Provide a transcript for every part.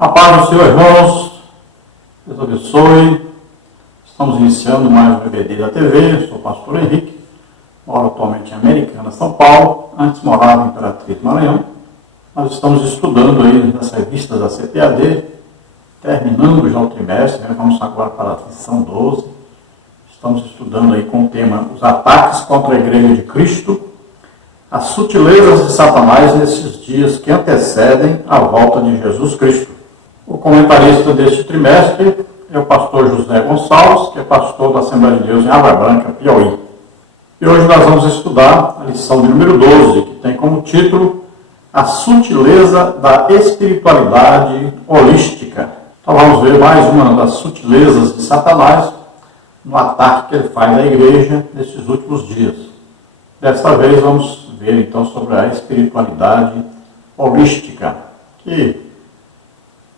A paz do Senhor, irmãos. Deus abençoe. Estamos iniciando mais um EBD da TV. Eu sou o pastor Henrique. Moro atualmente em Americana, São Paulo. Antes morava em Imperatriz, Maranhão. Nós estamos estudando aí nas revistas da CPAD, terminando já o trimestre, né? Vamos agora para a lição 12. Estamos estudando aí com o tema Os ataques contra a Igreja de Cristo, as sutilezas de Satanás nesses dias que antecedem a volta de Jesus Cristo. O comentarista deste trimestre é o pastor José Gonçalves, que é pastor da Assembleia de Deus em Água Branca, Piauí. E hoje nós vamos estudar a lição de número 12, que tem como título A Sutileza da Espiritualidade Holística. Então vamos ver mais uma das sutilezas de Satanás no ataque que ele faz à igreja nesses últimos dias. Desta vez vamos ver então sobre a espiritualidade holística, que,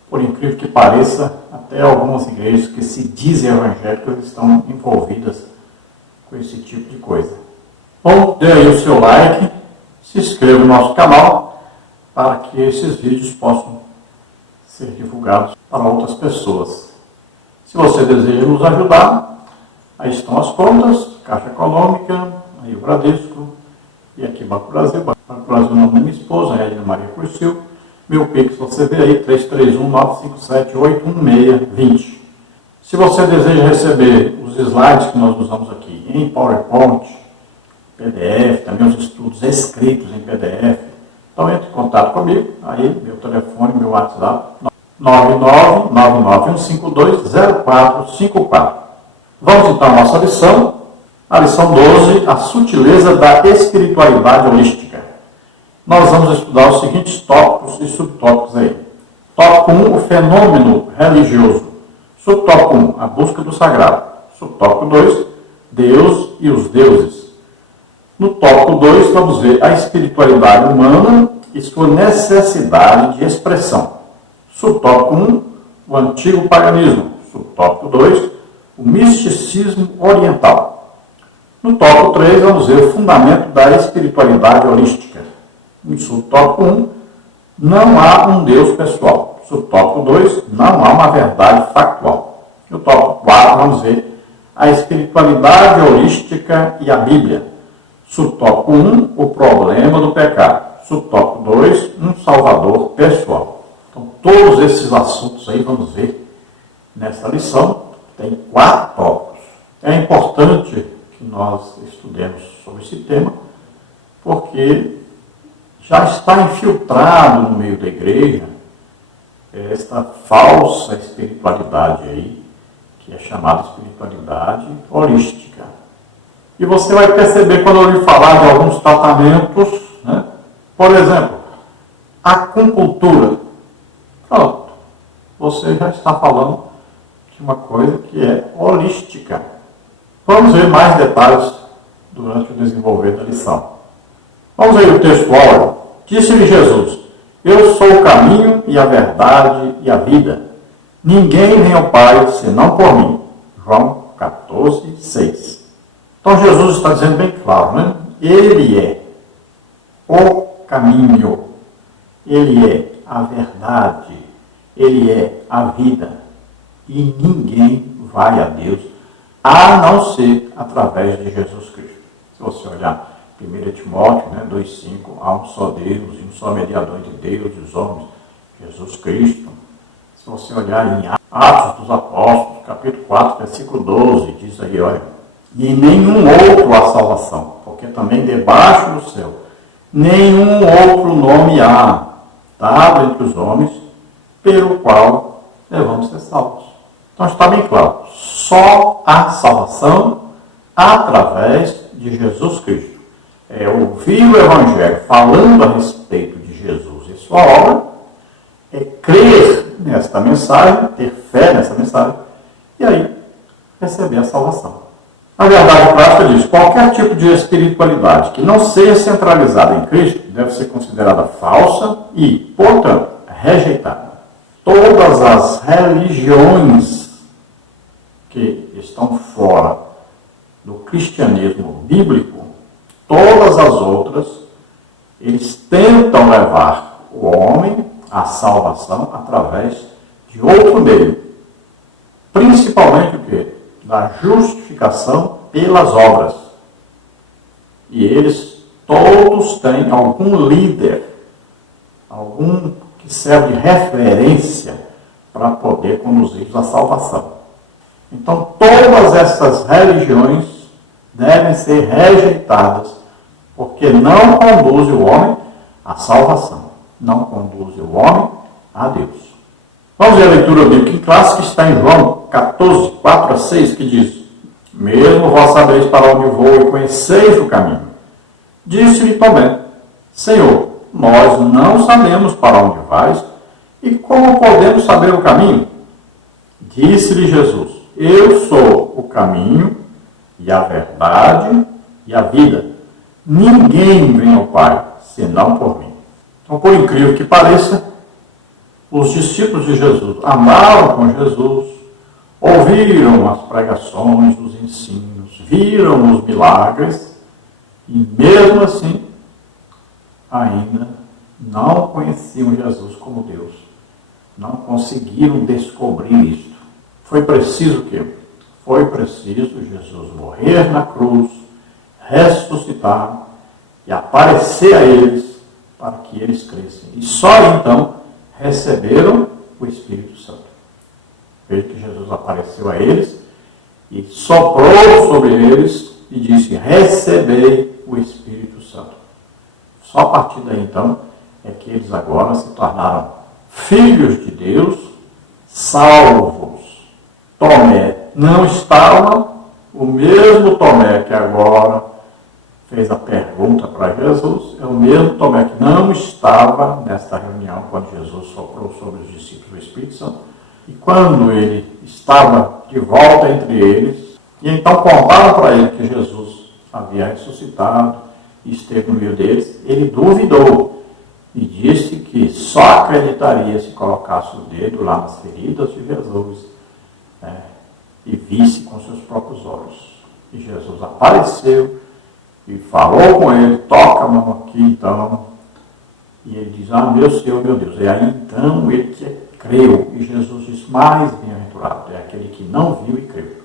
por incrível que pareça, até algumas igrejas que se dizem evangélicas estão envolvidas com esse tipo de coisa. Bom, dê aí o seu like, se inscreva no nosso canal para que esses vídeos possam ser divulgados para outras pessoas. Se você deseja nos ajudar, aí estão as contas, Caixa Econômica, aí o Bradesco, e aqui Banco Brasil. Banco Brasil, o nome da minha esposa, Edna Maria Cursil. Meu Pix, você vê aí, 331-957-81620. Se você deseja receber os slides que nós usamos aqui em PowerPoint, PDF, também os estudos escritos em PDF, então entre em contato comigo, aí meu telefone, meu WhatsApp, 991520454. Vamos então à nossa lição, a lição 12, a sutileza da espiritualidade holística. Nós vamos estudar os seguintes tópicos e subtópicos aí. Tópico 1, o fenômeno religioso. Subtópico 1, a busca do sagrado. Subtópico 2, Deus e os deuses. No tópico 2, vamos ver a espiritualidade humana e sua necessidade de expressão. Subtópico 1, o antigo paganismo. Subtópico 2, o misticismo oriental. No tópico 3, vamos ver o fundamento da espiritualidade holística. No subtópico 1, não há um Deus pessoal. Subtópico 2, não há uma verdade factual. No tópico 4, vamos ver a espiritualidade holística e a Bíblia. Subtópico 1, o problema do pecado. Subtópico 2, um salvador pessoal. Então, todos esses assuntos aí vamos ver nessa lição. Tem 4 tópicos. É importante que nós estudemos sobre esse tema, porque já está infiltrado no meio da igreja esta falsa espiritualidade aí, que é chamada espiritualidade holística. E você vai perceber quando eu lhe falar de alguns tratamentos, né? Por exemplo, acupuntura. Pronto, você já está falando de uma coisa que é holística. Vamos ver mais detalhes durante o desenvolver da lição. Vamos ver o texto áureo. Disse-lhe Jesus: Eu sou o caminho e a verdade e a vida. Ninguém vem ao Pai senão por mim. João 14, 6. Então Jesus está dizendo bem claro, né? Ele é o caminho, ele é a verdade, ele é a vida. E ninguém vai a Deus a não ser através de Jesus Cristo. Se você olhar 1 Timóteo 2,5, há um só Deus e um só mediador entre Deus e os homens, Jesus Cristo. Se você olhar em Atos dos Apóstolos, capítulo 4, versículo 12, diz aí, olha, e em nenhum outro há salvação, porque também debaixo do céu nenhum outro nome há dado entre os homens, pelo qual devemos ser salvos. Então está bem claro, só há salvação através de Jesus Cristo. É ouvir o Evangelho falando a respeito de Jesus e sua obra, é crer nesta mensagem, ter fé nessa mensagem, e aí receber a salvação. A verdade prática diz: qualquer tipo de espiritualidade que não seja centralizada em Cristo deve ser considerada falsa e, portanto, rejeitada. Todas as religiões que estão fora do cristianismo bíblico, todas as outras, eles tentam levar o homem a salvação através de outro meio. Principalmente o quê? Da justificação pelas obras. E eles todos têm algum líder, algum que serve de referência para poder conduzir-os à salvação. Então, todas essas religiões devem ser rejeitadas, porque não conduzem o homem à salvação, não conduzem o homem a Deus. Vamos ver a leitura bíblica em classe que está em João 14, 4 a 6, que diz: Mesmo vós sabeis para onde vou e conheceis o caminho. Disse-lhe Tomé: Senhor, nós não sabemos para onde vais, e como podemos saber o caminho? Disse-lhe Jesus: Eu sou o caminho, e a verdade, e a vida. Ninguém vem ao Pai, senão por mim. Então, por incrível que pareça, os discípulos de Jesus andaram com Jesus, ouviram as pregações, os ensinos, viram os milagres, e mesmo assim, ainda não conheciam Jesus como Deus. Não conseguiram descobrir isto. Foi preciso o quê? Foi preciso Jesus morrer na cruz, ressuscitar e aparecer a eles para que eles crescem. E só então receberam o Espírito Santo. Veja que Jesus apareceu a eles e soprou sobre eles e disse: recebei o Espírito Santo. Só a partir daí então é que eles agora se tornaram filhos de Deus, salvos. Tomé não estava, o mesmo Tomé que agora fez a pergunta para Jesus, é o mesmo Tomé que não estava nesta reunião quando Jesus soprou sobre os discípulos o Espírito Santo. E quando ele estava de volta entre eles, e então contaram para ele que Jesus havia ressuscitado e esteve no meio deles, ele duvidou e disse que só acreditaria se colocasse o dedo lá nas feridas de Jesus, e visse com seus próprios olhos. E Jesus apareceu e falou com ele: toca a mão aqui então. E ele diz: meu Senhor, meu Deus. E aí então ele que creu. E Jesus diz: mais bem-aventurado é aquele que não viu e creu.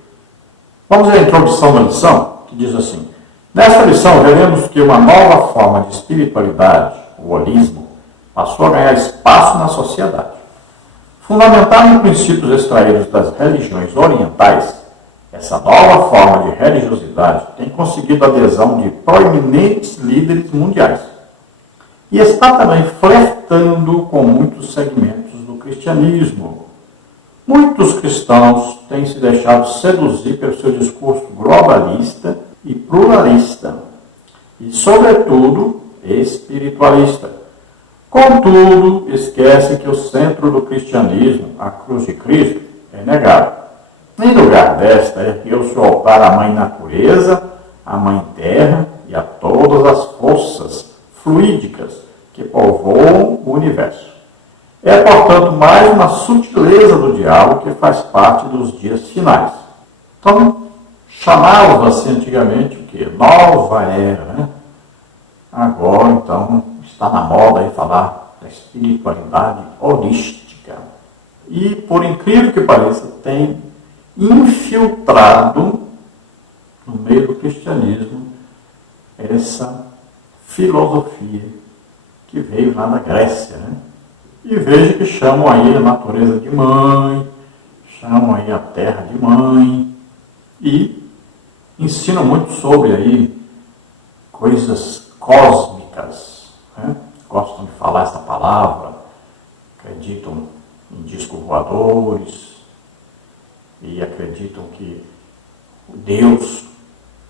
Vamos à introdução da lição, que diz assim: nesta lição veremos que uma nova forma de espiritualidade, o holismo, passou a ganhar espaço na sociedade. Fundamentado em princípios extraídos das religiões orientais, essa nova forma de religiosidade tem conseguido a adesão de proeminentes líderes mundiais e está também flertando com muitos segmentos do cristianismo. Muitos cristãos têm se deixado seduzir pelo seu discurso globalista e pluralista e, sobretudo, espiritualista. Contudo, esquece que o centro do cristianismo, a cruz de Cristo, é negado. Em lugar desta, ergueu-se o altar à Mãe Natureza, à Mãe Terra e a todas as forças fluídicas que povoam o universo. É, portanto, mais uma sutileza do diabo que faz parte dos dias finais. Então, chamávamos assim antigamente o quê? Nova era, né? Agora, então, está na moda aí falar da espiritualidade holística. E, por incrível que pareça, tem infiltrado no meio do cristianismo essa filosofia que veio lá da Grécia, né? E veja que chamam aí a natureza de mãe, chamam aí a terra de mãe e ensinam muito sobre aí coisas cósmicas, né? Gostam de falar essa palavra, acreditam em discos voadores e acreditam que Deus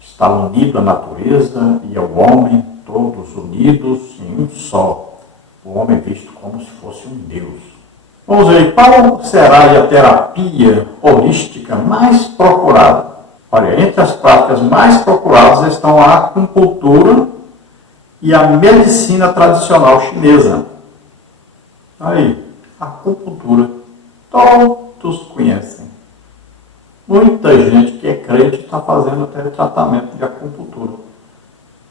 está unido à natureza e ao homem, todos unidos em um só. O homem é visto como se fosse um Deus. Vamos ver, qual será a terapia holística mais procurada? Olha, entre as práticas mais procuradas estão a acupuntura e a medicina tradicional chinesa. Aí, acupuntura, todos conhecem. Muita gente que é crente está fazendo até tratamento de acupuntura.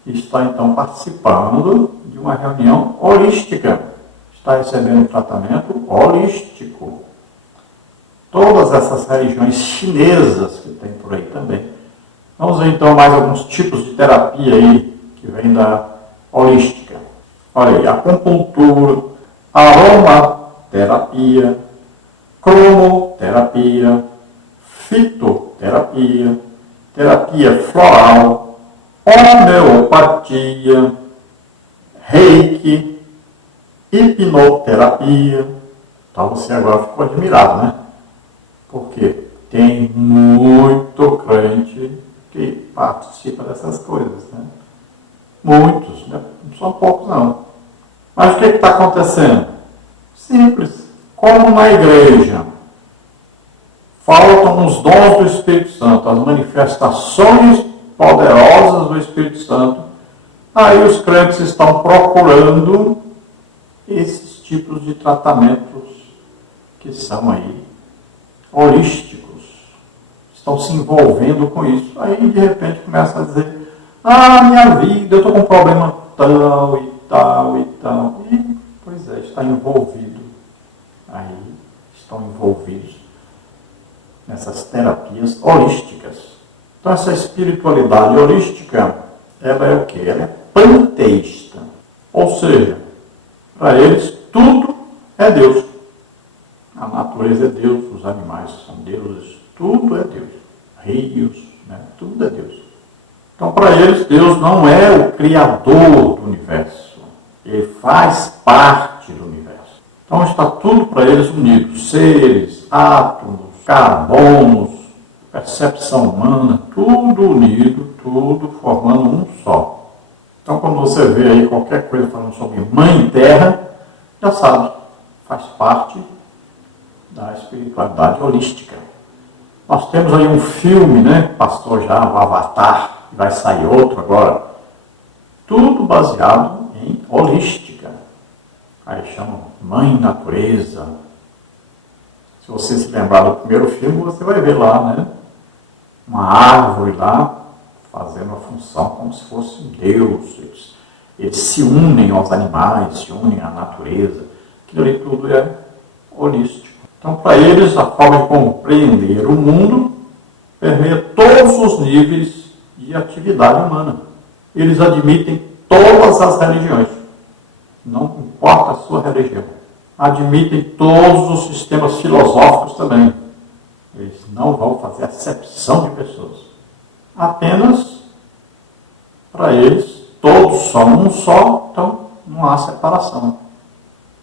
Está então participando de uma reunião holística. está recebendo um tratamento holístico. Todas essas religiões chinesas que tem por aí também. Vamos ver então mais alguns tipos de terapia aí que vem da holística. Olha aí, acupuntura, aromaterapia, cromoterapia, fitoterapia, terapia floral, homeopatia, reiki, hipnoterapia. Então você agora ficou admirado, né? Porque tem muito crente que participa dessas coisas, né? Muitos, né? Não são poucos não. Mas o que está acontecendo? Simples. Como na igreja faltam os dons do Espírito Santo, as manifestações poderosas do Espírito Santo, aí os crentes estão procurando esses tipos de tratamentos que são aí holísticos, estão se envolvendo com isso. Aí, de repente, começa a dizer, minha vida, eu estou com um problema tal e tal e tal. E, pois é, está envolvido. Aí, estão envolvidos nessas terapias holísticas. Então, essa espiritualidade holística, ela é o quê? Ela é panteísta. Ou seja, para eles, tudo é Deus. A natureza é Deus, os animais são deuses, tudo é Deus. Rios, né? Tudo é Deus. Então, para eles, Deus não é o criador do universo. Ele faz parte do universo. Então, está tudo para eles unido. Seres, átomos, carbonos, percepção humana, tudo unido, tudo formando um só. Então, quando você vê aí qualquer coisa falando sobre Mãe Terra, já sabe, faz parte da espiritualidade holística. Nós temos aí um filme, né? Passou já o Avatar, vai sair outro agora. Tudo baseado em holística. Aí chamam Mãe Natureza. Se você se lembrar do primeiro filme, você vai ver lá, né? Uma árvore lá, fazendo a função como se fosse Deus. Eles se unem aos animais, se unem à natureza. Aquilo ali tudo é holístico. Então, para eles, a forma de compreender o mundo permeia todos os níveis de atividade humana. Eles admitem todas as religiões, não importa a sua religião. Admitem todos os sistemas filosóficos também. Eles não vão fazer acepção de pessoas. Apenas, para eles, todos são um só, então não há separação.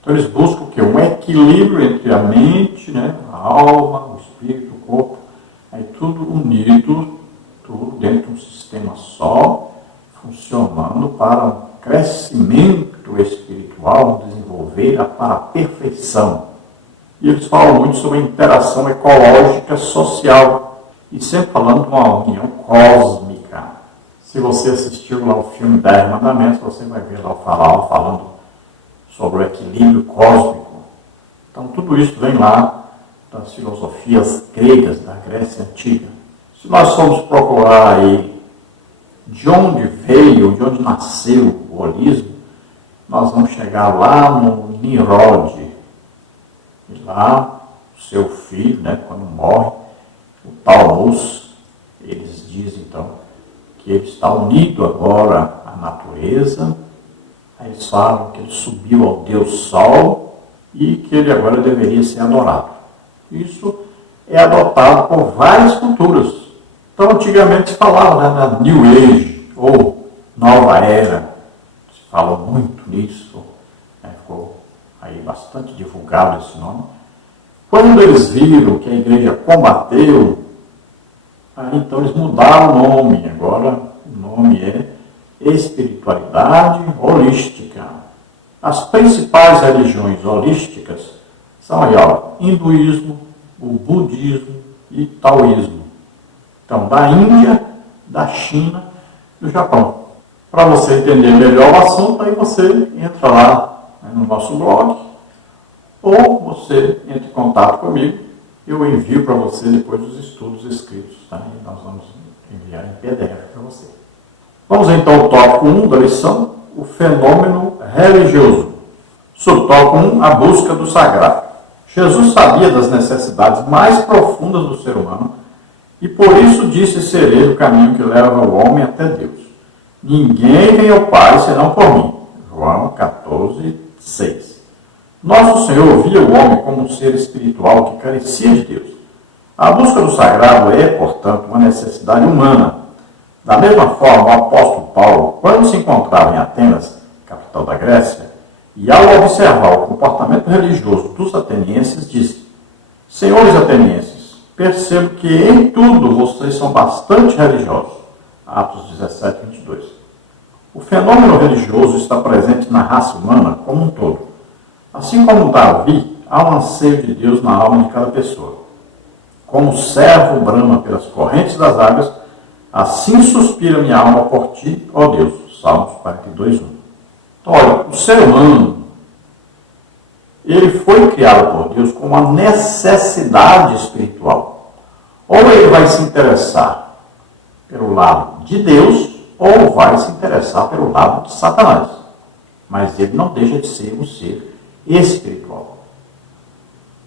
Então eles buscam o quê? Um equilíbrio entre a mente, né, a alma, o espírito, o corpo, aí tudo unido, tudo dentro de um sistema só, funcionando para um crescimento espiritual, um desenvolver para a perfeição. E eles falam muito sobre a interação ecológica social, e sempre falando de uma união cósmica. Se você assistiu lá o filme 10 Mandamentos, você vai ver lá o faraó falando sobre o equilíbrio cósmico. Então, tudo isso vem lá das filosofias gregas, da Grécia Antiga. Se nós formos procurar aí de onde veio, de onde nasceu o holismo, nós vamos chegar lá no Nimrod. E lá, o seu filho, né, quando morre, o Tammuz, eles dizem, então, que ele está unido agora à natureza. Aí eles falam que ele subiu ao Deus Sol e que ele agora deveria ser adorado. Isso é adotado por várias culturas. Então, antigamente se falava, né, na New Age, ou Nova Era. Se fala muito nisso, né, ficou aí bastante divulgado esse nome. Quando eles viram que a igreja combateu, aí então eles mudaram o nome. Agora o nome é espiritualidade holística. As principais religiões holísticas são aí, hinduísmo, o budismo e taoísmo. Então, da Índia, da China e do Japão. Para você entender melhor o assunto, aí você entra lá, né, no nosso blog, ou você entra em contato comigo, eu envio para você depois os estudos escritos, tá? E nós vamos enviar em PDF para você. Vamos então ao tópico 1 da lição, o fenômeno religioso. Subtópico 1, a busca do sagrado. Jesus sabia das necessidades mais profundas do ser humano e por isso disse ser ele o caminho que leva o homem até Deus. Ninguém vem ao Pai senão por mim. João 14, 6. Nosso Senhor via o homem como um ser espiritual que carecia de Deus. A busca do sagrado é, portanto, uma necessidade humana. Da mesma forma, o apóstolo Paulo, quando se encontrava em Atenas, capital da Grécia, e ao observar o comportamento religioso dos atenienses, disse: Senhores atenienses, percebo que em tudo vocês são bastante religiosos. Atos 17, 22. O fenômeno religioso está presente na raça humana como um todo. Assim como Davi, há um anseio de Deus na alma de cada pessoa. Como o servo brama pelas correntes das águas, assim suspira minha alma por ti, ó Deus. Salmos 42, 1. Então, olha, o ser humano, ele foi criado por Deus com uma necessidade espiritual. Ou ele vai se interessar pelo lado de Deus, ou vai se interessar pelo lado de Satanás. Mas ele não deixa de ser um ser espiritual.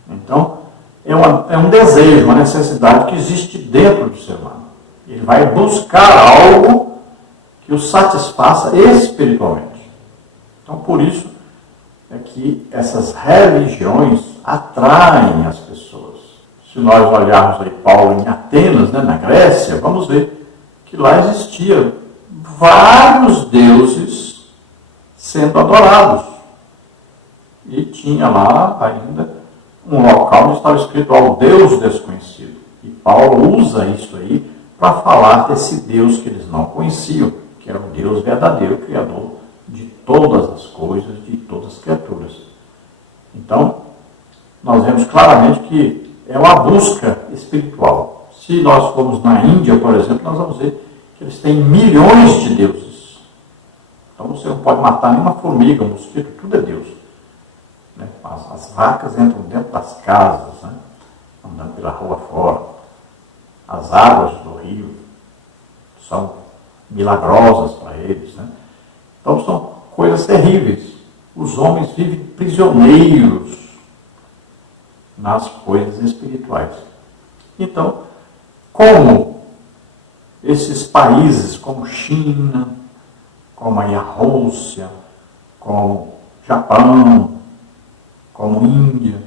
Então, é um desejo, uma necessidade que existe dentro do ser humano. Ele vai buscar algo que o satisfaça espiritualmente. Então, por isso é que essas religiões atraem as pessoas. Se nós olharmos aí Paulo em Atenas, na Grécia, vamos ver que lá existia vários deuses sendo adorados. E tinha lá ainda um local onde estava escrito ao Deus desconhecido. E Paulo usa isso aí para falar desse Deus que eles não conheciam, que era o Deus verdadeiro, Criador de todas as coisas, de todas as criaturas. Então, nós vemos claramente que é uma busca espiritual. Se nós formos na Índia, por exemplo, nós vamos ver que eles têm milhões de deuses. Então você não pode matar nenhuma formiga, um mosquito, tudo é Deus. Né? As vacas entram dentro das casas, né? Andando pela rua fora. As águas do rio são milagrosas para eles. Né? Então são coisas terríveis. Os homens vivem prisioneiros nas coisas espirituais. Então, como esses países como China, como a Rússia, como Japão, como Índia,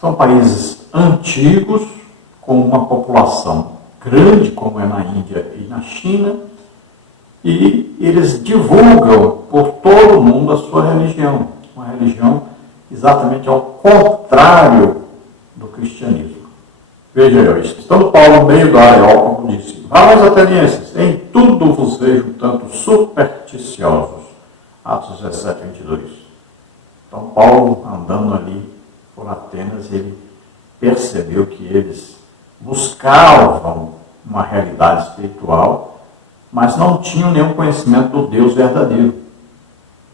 são países antigos, com uma população grande, como é na Índia e na China, e eles divulgam por todo o mundo a sua religião, uma religião exatamente ao contrário do cristianismo. Veja aí, estando Paulo no meio do Areópago, disse: Vós atenienses, em tudo vos vejo tanto supersticiosos. Atos 17, 22. Então Paulo, andando ali por Atenas, ele percebeu que eles buscavam uma realidade espiritual, mas não tinham nenhum conhecimento do Deus verdadeiro.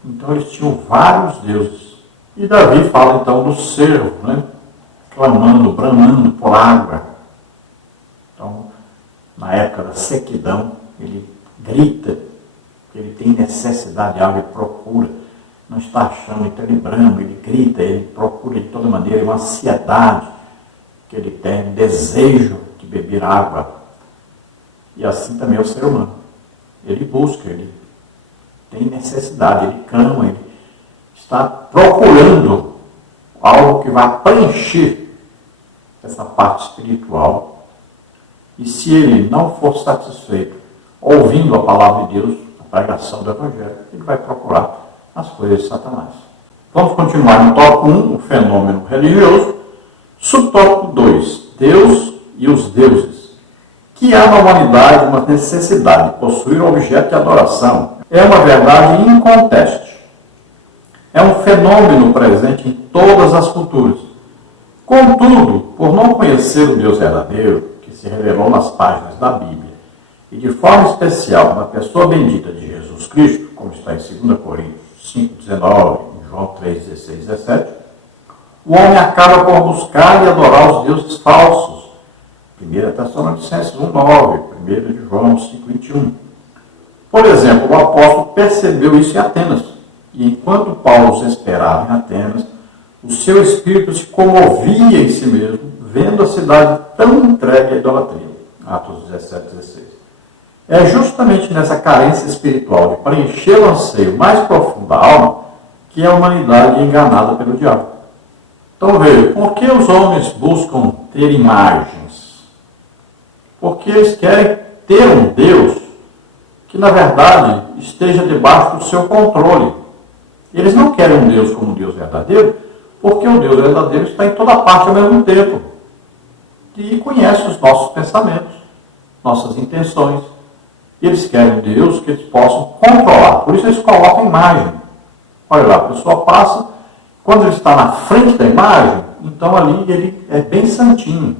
Então eles tinham vários deuses. E Davi fala então do servo, né? Clamando, bramando por água. Então, na época da sequidão, ele grita que ele tem necessidade de água e procura. Não está achando, então ele brama, ele grita, ele procura de toda maneira, uma ansiedade que ele tem, um desejo de beber água. E assim também é o ser humano. Ele busca, ele tem necessidade, ele clama, ele está procurando algo que vai preencher essa parte espiritual. E se ele não for satisfeito ouvindo a palavra de Deus, a pregação do Evangelho, ele vai procurar as coisas de Satanás. Vamos continuar no tópico 1, o fenômeno religioso. Subtópico 2, Deus e os deuses. Que há na humanidade uma necessidade de possuir um objeto de adoração é uma verdade inconteste. É um fenômeno presente em todas as culturas. Contudo, por não conhecer o Deus verdadeiro, que se revelou nas páginas da Bíblia, e de forma especial na pessoa bendita de Jesus Cristo, como está em 2 Coríntios 5, 19, em João 3, 16, 17, o homem acaba por buscar e adorar os deuses falsos. 1 Tessalonicenses 1, 9, 1 de João 5, 21. Por exemplo, o apóstolo percebeu isso em Atenas. E enquanto Paulo se esperava em Atenas, o seu espírito se comovia em si mesmo, vendo a cidade tão entregue à idolatria. Atos 17, 16. É justamente nessa carência espiritual de preencher o anseio mais profundo da alma que a humanidade é enganada pelo diabo. Então veja, por que os homens buscam ter imagens? Porque eles querem ter um Deus que, na verdade, esteja debaixo do seu controle. Eles não querem um Deus como Deus verdadeiro, porque o Deus verdadeiro está em toda parte ao mesmo tempo. E conhece os nossos pensamentos, nossas intenções. Eles querem um Deus que eles possam controlar. Por isso eles colocam a imagem. Olha lá, a pessoa passa, quando ele está na frente da imagem, então ali ele é bem santinho.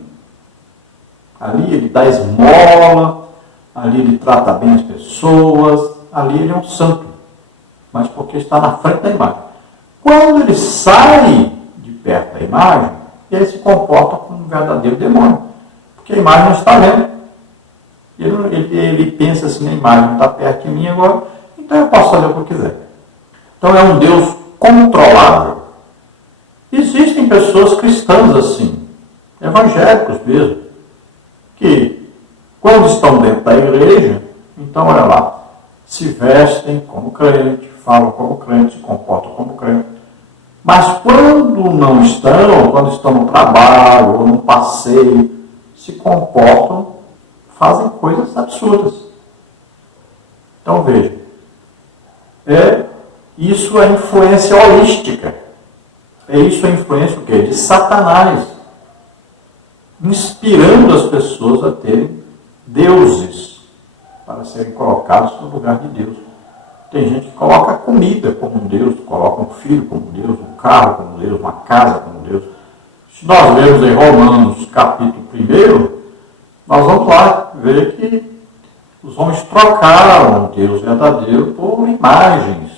Ali ele dá esmola, ali ele trata bem as pessoas, ali ele é um santo. Mas porque está na frente da imagem. Quando ele sai de perto da imagem, ele se comporta como um verdadeiro demônio. Porque a imagem não está vendo. Ele pensa assim, a imagem está perto de mim agora, então eu posso fazer o que eu quiser. Então é um Deus controlável. Existem pessoas cristãs assim, evangélicos mesmo, que quando estão dentro da igreja, então olha lá, se vestem como crente, falam como crente, se comportam como crente. Mas quando não estão, quando estão no trabalho ou no passeio, se comportam, fazem coisas absurdas. Então veja, isso é influência holística. Isso é influência o quê? De Satanás, inspirando as pessoas a terem deuses para serem colocados no lugar de Deus. Tem gente que coloca a comida como um Deus, coloca um filho como Deus, um carro como Deus, uma casa como Deus. Se nós lermos em Romanos, capítulo 1, nós vamos lá ver que os homens trocaram o Deus verdadeiro por imagens.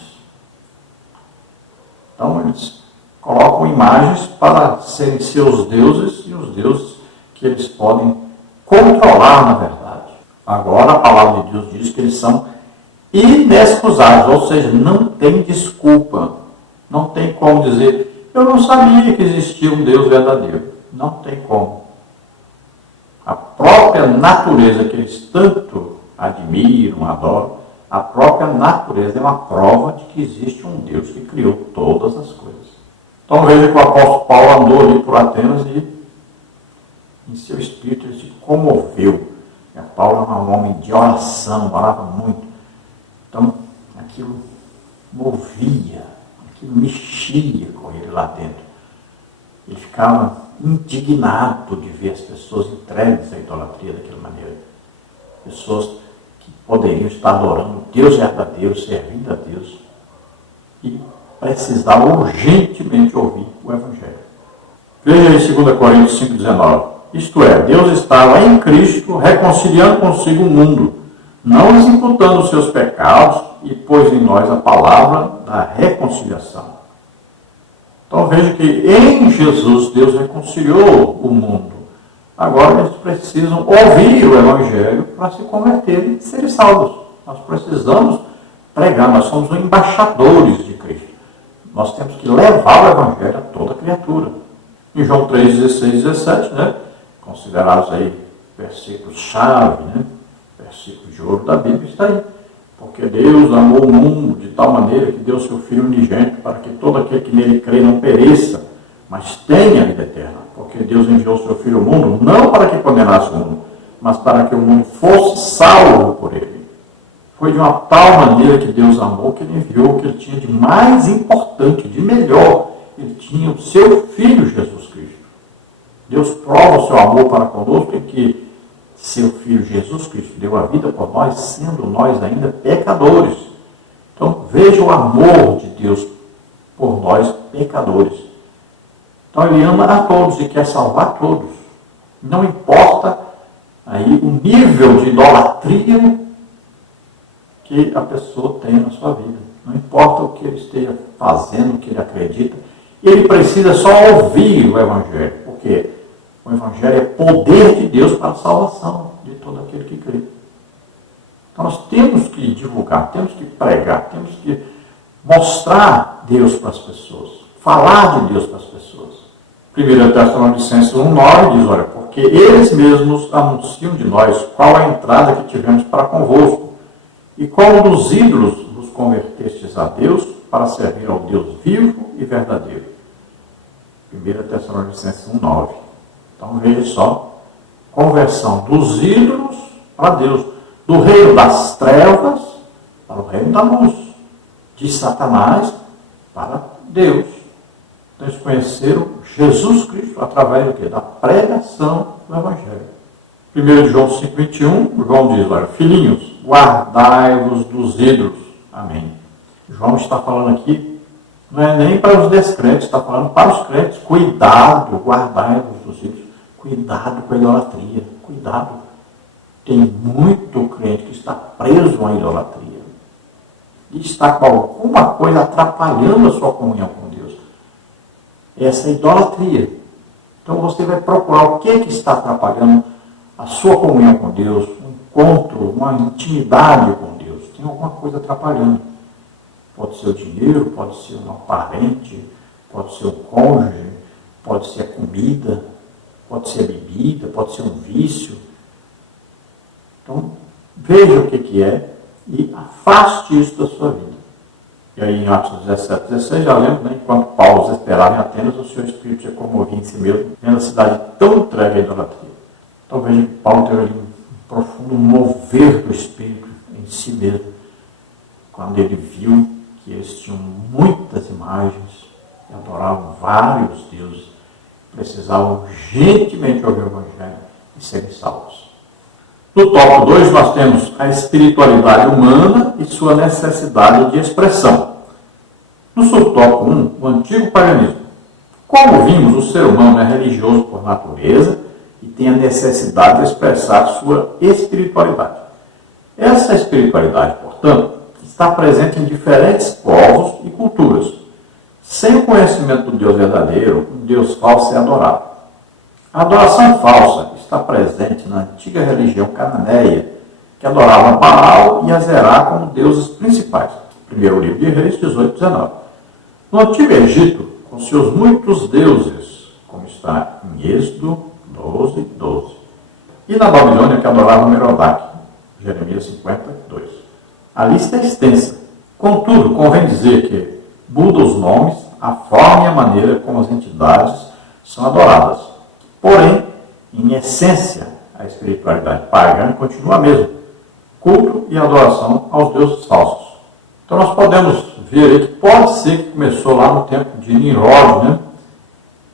Então, eles colocam imagens para serem seus deuses e os deuses que eles podem controlar, na verdade. Agora, a palavra de Deus diz que eles são inexcusáveis, ou seja, não tem desculpa. Não tem como dizer, eu não sabia que existia um Deus verdadeiro. Não tem como. A própria natureza que eles tanto admiram, adoram, a própria natureza é uma prova de que existe um Deus que criou todas as coisas. Então veja que o apóstolo Paulo andou ali por Atenas e em seu espírito ele se comoveu. E Paulo era um homem de oração, orava muito. Então aquilo movia, aquilo mexia com ele lá dentro. Ele ficava indignado de ver as pessoas entregues à idolatria daquela maneira. Pessoas que poderiam estar adorando Deus verdadeiro, servindo a Deus, e precisavam urgentemente ouvir o Evangelho. Veja aí 2 Coríntios 5,19. Isto é, Deus estava em Cristo reconciliando consigo o mundo, não lhes imputando os seus pecados, e pôs em nós a palavra da reconciliação. Então veja que em Jesus Deus reconciliou o mundo. Agora eles precisam ouvir o Evangelho para se converterem e serem salvos. Nós precisamos pregar, nós somos embaixadores de Cristo. Nós temos que levar o Evangelho a toda criatura. Em João 3, 16, 17, considerados aí versículos-chave, versículos de ouro da Bíblia, está aí. Porque Deus amou o mundo de tal maneira que deu seu Filho unigênito para que todo aquele que nele crê não pereça, mas tenha a vida eterna. Porque Deus enviou seu Filho ao mundo, não para que condenasse o mundo, mas para que o mundo fosse salvo por ele. Foi de uma tal maneira que Deus amou que ele enviou o que ele tinha de mais importante, de melhor. Ele tinha o seu Filho Jesus Cristo. Deus prova o seu amor para conosco em que seu Filho Jesus Cristo deu a vida por nós, sendo nós ainda pecadores. Então veja o amor de Deus por nós pecadores. Então ele ama a todos e quer salvar todos. Não importa aí o nível de idolatria que a pessoa tem na sua vida. Não importa o que ele esteja fazendo, o que ele acredita. Ele precisa só ouvir o Evangelho. Porque o Evangelho é poder de Deus para a salvação de todo aquele que crê. Então nós temos que divulgar, temos que pregar, temos que mostrar Deus para as pessoas, falar de Deus para as pessoas. 1 Tessalonicenses 1,9 diz, olha, porque eles mesmos anunciam de nós qual a entrada que tivemos para convosco, e como dos ídolos vos convertestes a Deus para servir ao Deus vivo e verdadeiro. 1 Tessalonicenses 1,9. Então veja só, conversão dos ídolos para Deus, do reino das trevas para o reino da luz, de Satanás para Deus. Então eles conheceram Jesus Cristo através do quê? Da pregação do Evangelho. 1 João 5,21, João diz, olha, filhinhos, guardai-vos dos ídolos. Amém. João está falando aqui, não é nem para os descrentes, está falando para os crentes. Cuidado, guardai-vos dos ídolos. Cuidado com a idolatria. Cuidado. Tem muito crente que está preso à idolatria. E está com alguma coisa atrapalhando a sua comunhão com Deus. Essa é a idolatria. Então você vai procurar o que está atrapalhando a sua comunhão com Deus, um encontro, uma intimidade com Deus. Tem alguma coisa atrapalhando. Pode ser o dinheiro, pode ser um parente, pode ser o cônjuge, pode ser a comida, pode ser a bebida, pode ser um vício. Então, veja o que é e afaste isso da sua vida. E aí em Atos 17, 16, já lembro, né, enquanto Paulo esperava em Atenas, o seu espírito se comovia em si mesmo, vendo a cidade tão entregue à idolatria. Então veja que Paulo teve ali um profundo mover do espírito em si mesmo, quando ele viu que eles tinham muitas imagens e adoravam vários deuses, precisavam urgentemente ouvir o Evangelho e serem salvos. No tópico 2, nós temos a espiritualidade humana e sua necessidade de expressão. No subtópico 1, o antigo paganismo. Como vimos, o ser humano é religioso por natureza e tem a necessidade de expressar sua espiritualidade. Essa espiritualidade, portanto, está presente em diferentes povos e culturas. Sem o conhecimento do Deus verdadeiro, o Deus falso é adorado. A adoração falsa está presente na antiga religião cananeia, que adorava Baal e Azerá como deuses principais. Primeiro livro de Reis, 18, 19. No Antigo Egito, com seus muitos deuses, como está em Êxodo 12, 12. E na Babilônia, que adorava Merodach, Jeremias 52. A lista é extensa. Contudo, convém dizer que muda os nomes, a forma e a maneira como as entidades são adoradas. Porém, em essência, a espiritualidade pagã continua a mesma. Culto e adoração aos deuses falsos. Então nós podemos ver aí que pode ser que começou lá no tempo de Nimrod, né?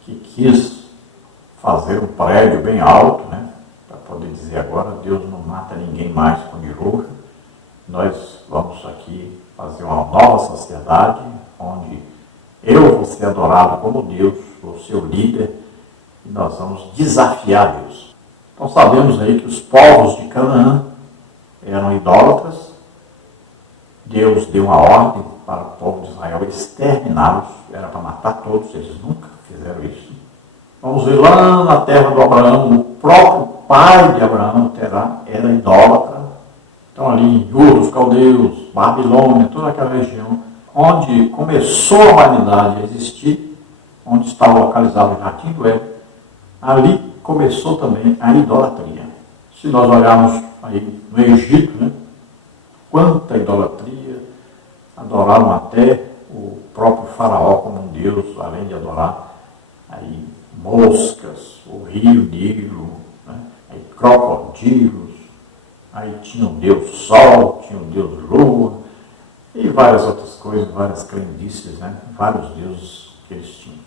Que quis fazer um prédio bem alto, né? Para poder dizer agora, Deus não mata ninguém mais com dilúvio. Nós vamos aqui fazer uma nova sociedade, onde eu vou ser adorado como Deus, vou ser o líder, e nós vamos desafiar Deus. Então sabemos aí que os povos de Canaã eram idólatras. Deus deu uma ordem para o povo de Israel exterminá-los, era para matar todos, eles nunca fizeram isso. Vamos ver lá na terra do Abraão, o próprio pai de Abraão, Terá, era idólatra. Então ali em Ur, os caldeus, Babilônia, toda aquela região, onde começou a humanidade a existir, onde estava localizado o Jardim do Éden, ali começou também a idolatria. Se nós olharmos aí no Egito, né, quanta idolatria, adoravam até o próprio faraó como um deus, além de adorar aí moscas, o rio Nilo, né, aí crocodilos, aí tinha o deus Sol, tinha o deus Lua, e várias outras coisas, várias crendices, né, vários deuses que eles tinham.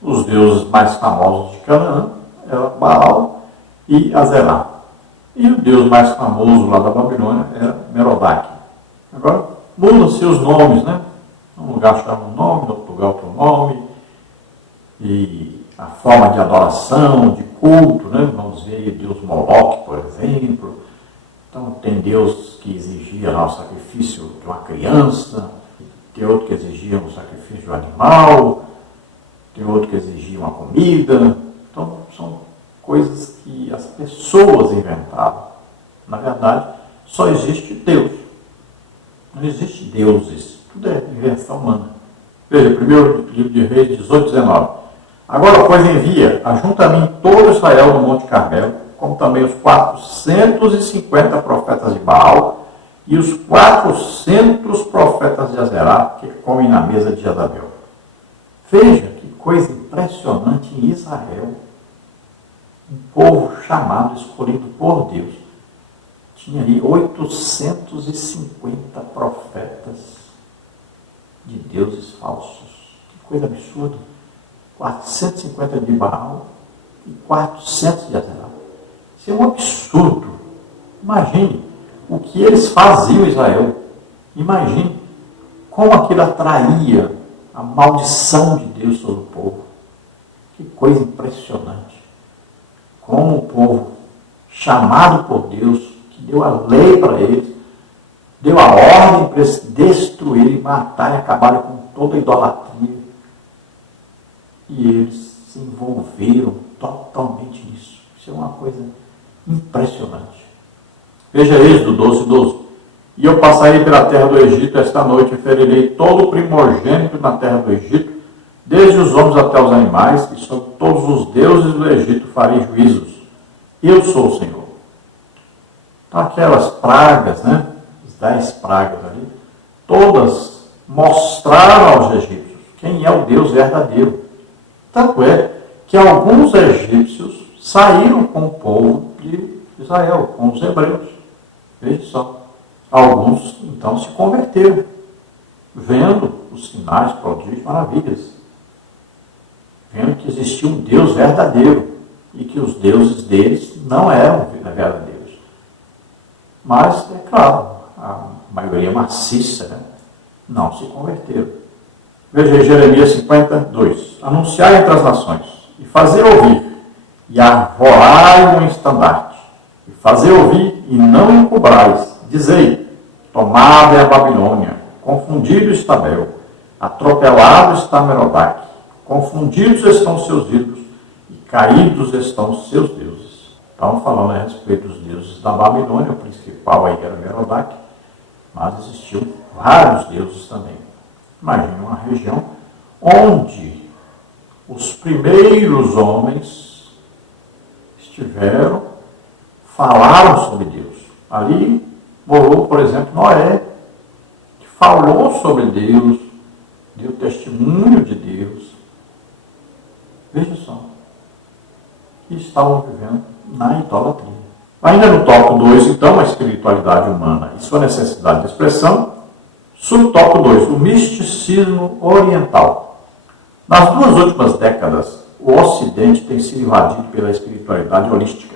Os deuses mais famosos de Canaã eram Baal e Azerá. E o deus mais famoso lá da Babilônia era Merodach. Agora, mudam-se os nomes, né? Um lugar chama um nome, no outro lugar outro nome. E a forma de adoração, de culto, né? Vamos ver o deus Moloque, por exemplo. Então, tem deus que exigia lá o sacrifício de uma criança, tem outro que exigia o sacrifício de um animal, tem outro que exigia uma comida. Então, são coisas que as pessoas inventaram. Na verdade, só existe Deus. Não existe deuses. tudo é invenção humana. Veja, primeiro livro de Reis 18, 19. Agora, pois, envia, ajunta a mim todo Israel no Monte Carmelo, como também os 450 profetas de Baal e os 400 profetas de Azerá que comem na mesa de Jezabel. Veja que coisa impressionante em Israel. Um povo chamado, escolhido por Deus. Tinha ali 850 profetas de deuses falsos. Que coisa absurda. 450 de Baal e 400 de Azerá. Isso é um absurdo. Imagine o que eles faziam em Israel. Imagine como aquilo atraía a maldição de Deus sobre o povo. Que coisa impressionante. Como o povo, chamado por Deus, que deu a lei para eles, deu a ordem para eles destruírem, matar e acabarem com toda a idolatria. E eles se envolveram totalmente nisso. Isso é uma coisa impressionante. Veja Êxodo 12, 12. E eu passarei pela terra do Egito esta noite e ferirei todo o primogênito na terra do Egito, desde os homens até os animais, e sobre todos os deuses do Egito farei juízos. Eu sou o Senhor. Então aquelas pragas, né? As 10 pragas ali, todas mostraram aos egípcios quem é o Deus verdadeiro. Tanto é que alguns egípcios saíram com o povo de Israel, com os hebreus. Veja só. Alguns, então, se converteram, vendo os sinais, prodígios, maravilhas. Vendo que existia um Deus verdadeiro e que os deuses deles não eram verdadeiros. Mas, é claro, a maioria maciça, né, não se converteram. Veja Jeremias 52. Anunciai entre as nações, e fazer ouvir, e arvorai um estandarte, e fazer ouvir, e não encobrais. Dizei, tomada é a Babilônia, confundido está Bel, atropelado está Merodach, confundidos estão seus ídolos, e caídos estão seus deuses. Estamos falando a respeito dos deuses da Babilônia, o principal aí era Merodach, mas existiam vários deuses também. Imagine uma região onde os primeiros homens falaram sobre Deus. Ali morou, por exemplo, Noé, que falou sobre Deus, deu testemunho de Deus. Veja só. E estavam vivendo na idolatria. Ainda no tópico 2, então, a espiritualidade humana e sua necessidade de expressão. Subtópico 2, o misticismo oriental. Nas 2 últimas décadas, o Ocidente tem sido invadido pela espiritualidade holística.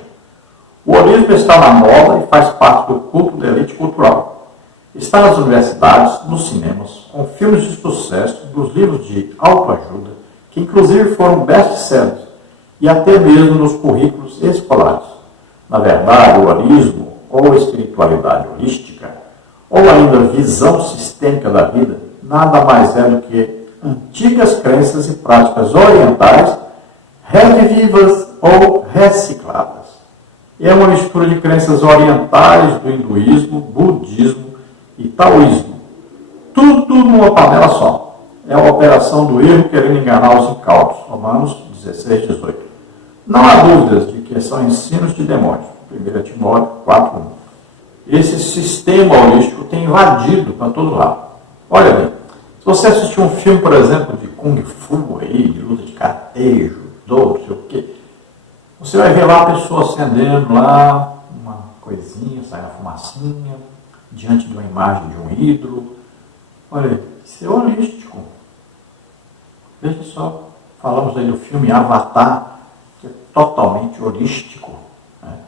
O holismo está na moda e faz parte do culto da elite cultural. Está nas universidades, nos cinemas, com filmes de sucesso, dos livros de autoajuda, que inclusive foram best-sellers, e até mesmo nos currículos escolares. Na verdade, o holismo, ou espiritualidade holística, ou ainda visão sistêmica da vida, nada mais é do que antigas crenças e práticas orientais revivas ou recicladas. É uma mistura de crenças orientais do hinduísmo, budismo e taoísmo. Tudo numa panela só. É a operação do erro querendo enganar os incautos. Romanos 16, 18. Não há dúvidas de que são ensinos de demônios. 1 Timóteo 4, 1. Esse sistema holístico tem invadido para todo lado. Olha bem, se você assistir um filme, por exemplo, de Kung Fu, aí, de luta de karatê, judô, não sei o quê, você vai ver lá a pessoa acendendo lá uma coisinha, sai uma fumacinha, diante de uma imagem de um ídolo. Olha, isso é holístico. Veja só, falamos aí do filme Avatar, que é totalmente holístico. Né?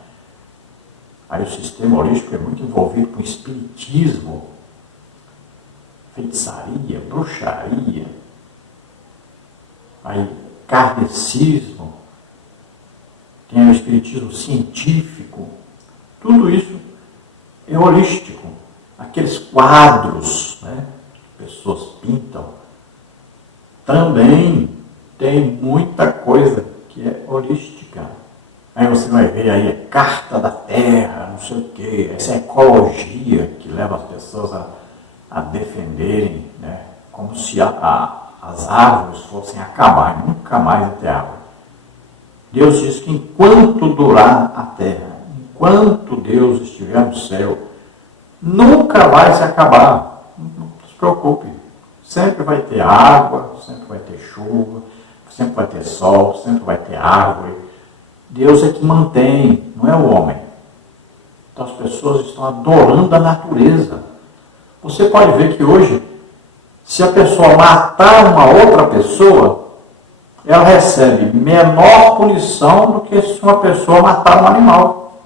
Aí o sistema holístico é muito envolvido com espiritismo, feitiçaria, bruxaria, aí kardecismo, tem o espiritismo científico, tudo isso é holístico. Aqueles quadros, né, que pessoas pintam, também tem muita coisa que é holística. Aí você vai ver aí a carta da terra, não sei o quê, essa ecologia que leva as pessoas a defenderem, né, como se as árvores fossem acabar, e nunca mais ia ter árvore. Deus diz que enquanto durar a terra, enquanto Deus estiver no céu, nunca vai se acabar. Não se preocupe. Sempre vai ter água, sempre vai ter chuva, sempre vai ter sol, sempre vai ter árvore. Deus é que mantém, não é o homem. Então as pessoas estão adorando a natureza. Você pode ver que hoje, se a pessoa matar uma outra pessoa, ela recebe menor punição do que se uma pessoa matar um animal.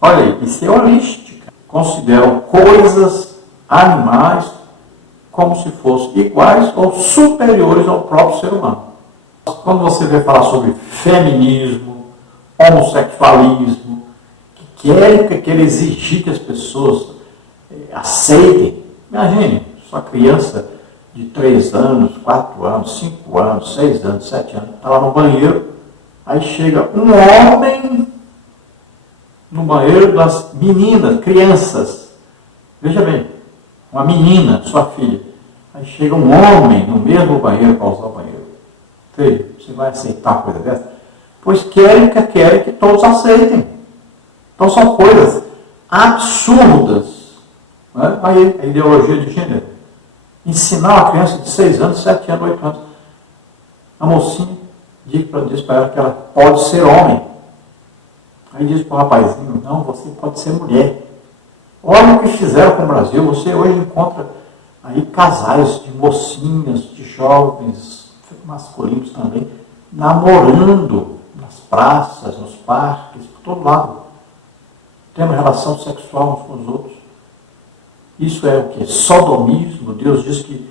Olha aí, isso é holística. Consideram coisas, animais, como se fossem iguais ou superiores ao próprio ser humano. Quando você vê falar sobre feminismo, homossexualismo, que querem exigir que as pessoas aceitem. Imagine, sua criança de 3 anos, 4 anos, 5 anos, 6 anos, 7 anos, está lá no banheiro, aí chega um homem no banheiro das meninas, crianças. Veja bem, uma menina, sua filha. Aí chega um homem no mesmo banheiro para usar o banheiro. Filho, você vai aceitar uma coisa dessa? Pois querem que todos aceitem. Então são coisas absurdas. Né? Aí, a ideologia de gênero. Ensinar uma criança de 6 anos, 7 anos, 8 anos. A mocinha diz para ela que ela pode ser homem. Aí diz para o rapazinho, não, você pode ser mulher. Olha o que fizeram com o Brasil. Você hoje encontra aí casais de mocinhas, de jovens, masculinos também, namorando nas praças, nos parques, por todo lado. Tendo relação sexual uns com os outros. Isso é o que? Sodomismo. Deus diz que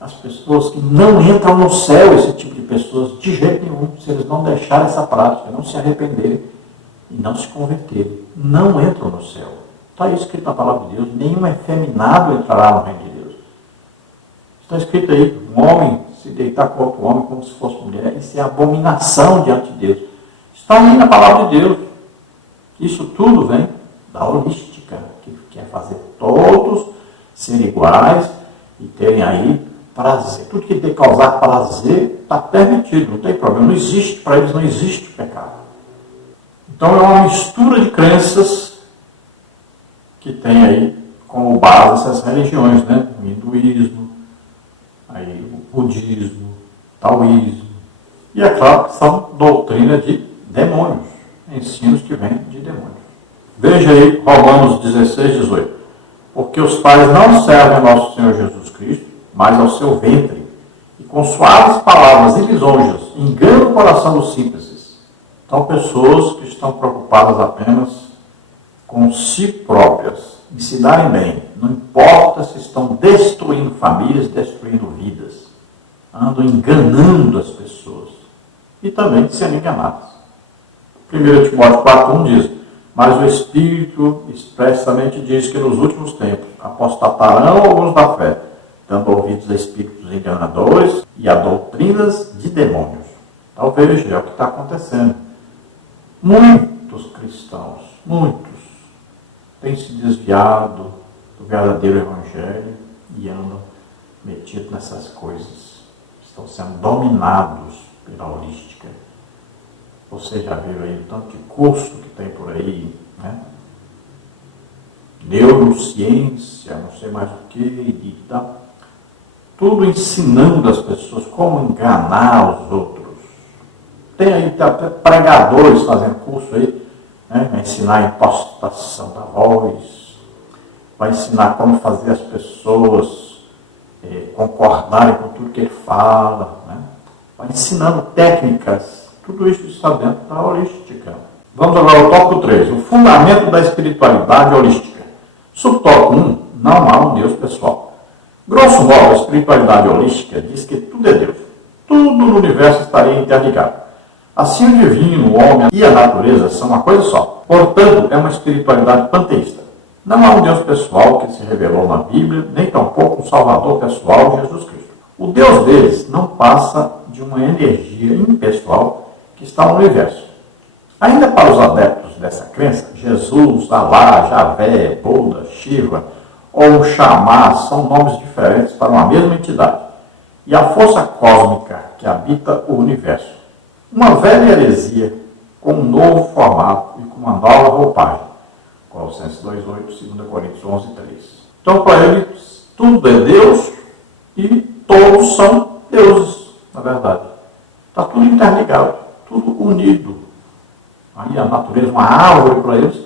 as pessoas que não entram no céu, esse tipo de pessoas, de jeito nenhum, se eles não deixarem essa prática, não se arrependerem e não se converterem, não entram no céu. Está escrito na palavra de Deus, nenhum efeminado entrará no reino de Deus. Está escrito aí, um homem se deitar com outro homem como se fosse mulher, isso é abominação diante de Deus. Está aí na palavra de Deus. Isso tudo vem da holística, que quer fazer todos serem iguais e terem aí prazer. Tudo que tem que causar prazer está permitido, não tem problema. Não existe, para eles não existe pecado. Então é uma mistura de crenças que tem aí como base essas religiões, né? O hinduísmo, aí o budismo, o taoísmo. E é claro que são doutrinas de demônios, ensinos que vêm de demônios. Veja aí Romanos 16, 18. Porque os pais não servem ao nosso Senhor Jesus Cristo, mas ao seu ventre, e com suaves palavras e lisonjas enganam o coração dos simples. Então, pessoas que estão preocupadas apenas com si próprias, em se darem bem, não importa se estão destruindo famílias, destruindo vidas, andam enganando as pessoas e também sendo enganadas. 1 Timóteo 4,1 diz: mas o Espírito expressamente diz que nos últimos tempos apostatarão alguns da fé, dando ouvidos a espíritos enganadores e a doutrinas de demônios. Então veja, é o que está acontecendo. Muitos cristãos, muitos, têm se desviado do verdadeiro Evangelho e andam metidos nessas coisas. Estão sendo dominados pela holística. Você já viu aí o tanto de curso que tem por aí, né? Neurociência, não sei mais o que, e tal. Tudo ensinando as pessoas como enganar os outros. Tem aí até pregadores fazendo curso aí, né? Vai ensinar a impostação da voz, vai ensinar como fazer as pessoas concordarem com tudo que ele fala, né? Vai ensinando técnicas. Tudo isso está dentro da holística. Vamos agora ao tópico 3. O fundamento da espiritualidade holística. Subtópico 1. Não há um Deus pessoal. Grosso modo, a espiritualidade holística diz que tudo é Deus. Tudo no universo estaria interligado. Assim, o divino, o homem e a natureza são uma coisa só. Portanto, é uma espiritualidade panteísta. Não há um Deus pessoal que se revelou na Bíblia, nem tampouco um Salvador pessoal, Jesus Cristo. O Deus deles não passa de uma energia impessoal que está no universo. Ainda para os adeptos dessa crença, Jesus, Alá, Javé, Buda, Shiva ou chamar são nomes diferentes para uma mesma entidade, e a força cósmica que habita o universo. Uma velha heresia com um novo formato e com uma nova roupagem. Colossenses 2:8, 2 Coríntios 11:3. Então, para eles, tudo é Deus e todos são deuses, na verdade. Está tudo interligado, tudo unido. Aí a natureza, uma árvore para eles,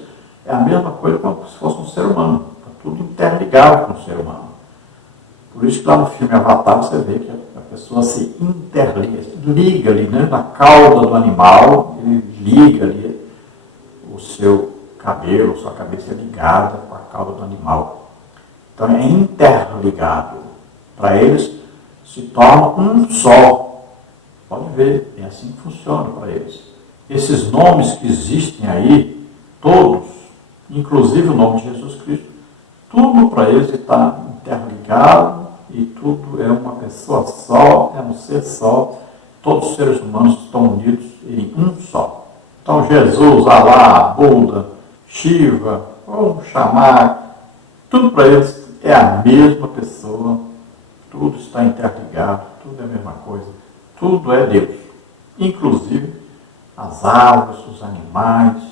é a mesma coisa como se fosse um ser humano. Está tudo interligado com o ser humano. Por isso que lá no filme Avatar você vê que a pessoa se interliga, liga ali, né, na cauda do animal, ele liga ali o seu cabelo, sua cabeça é ligada com a cauda do animal. Então é interligado. Para eles se torna um só. Pode ver, é assim que funciona para eles. Esses nomes que existem aí, todos, inclusive o nome de Jesus Cristo, tudo para eles está interligado e tudo é uma pessoa só, é um ser só. Todos os seres humanos estão unidos em um só. Então Jesus, Alá, Buda, Shiva, vamos chamar, tudo para eles é a mesma pessoa, tudo está interligado, tudo é a mesma coisa, tudo é Deus. Inclusive as árvores, os animais,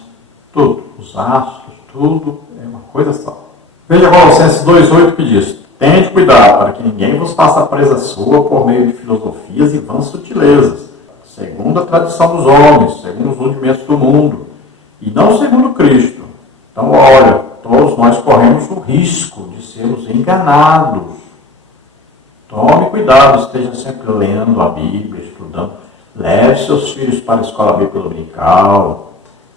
tudo, os astros, tudo é uma coisa só. Veja Colossenses 2:8 que diz: tende cuidado para que ninguém vos faça presa sua por meio de filosofias e vãs sutilezas, segundo a tradição dos homens, segundo os rudimentos do mundo, e não segundo Cristo. Então, olha, todos nós corremos o risco de sermos enganados. Tome cuidado, esteja sempre lendo a Bíblia, estudando. Leve seus filhos para a escola bíblica dominical.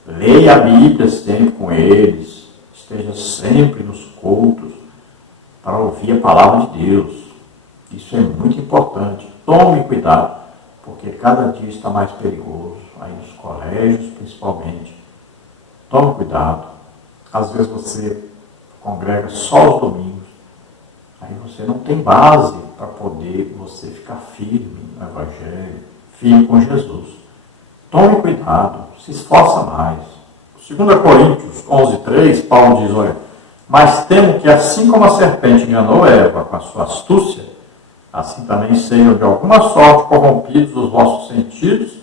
Leia a Bíblia sempre com eles. Esteja sempre nos cultos para ouvir a palavra de Deus. Isso é muito importante. Tome cuidado, porque cada dia está mais perigoso, aí nos colégios principalmente. Tome cuidado. Às vezes você congrega só os domingos, aí você não tem base para poder você ficar firme no Evangelho, firme com Jesus. Tome cuidado, se esforça mais. 2 Coríntios 11:3, Paulo diz, olha, mas temo que assim como a serpente enganou Eva com a sua astúcia, assim também sejam de alguma sorte corrompidos os vossos sentidos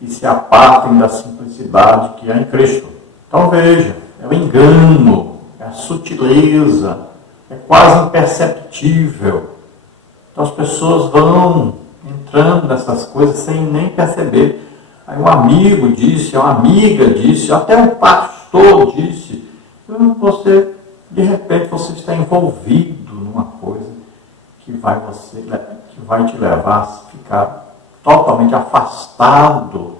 e se apartem da simplicidade que há em Cristo. Então veja, é o engano, é a sutileza, é quase imperceptível. Então as pessoas vão entrando nessas coisas sem nem perceber. Aí um amigo disse, uma amiga disse, até um pastor disse, você, de repente, você está envolvido numa coisa que vai te levar a ficar totalmente afastado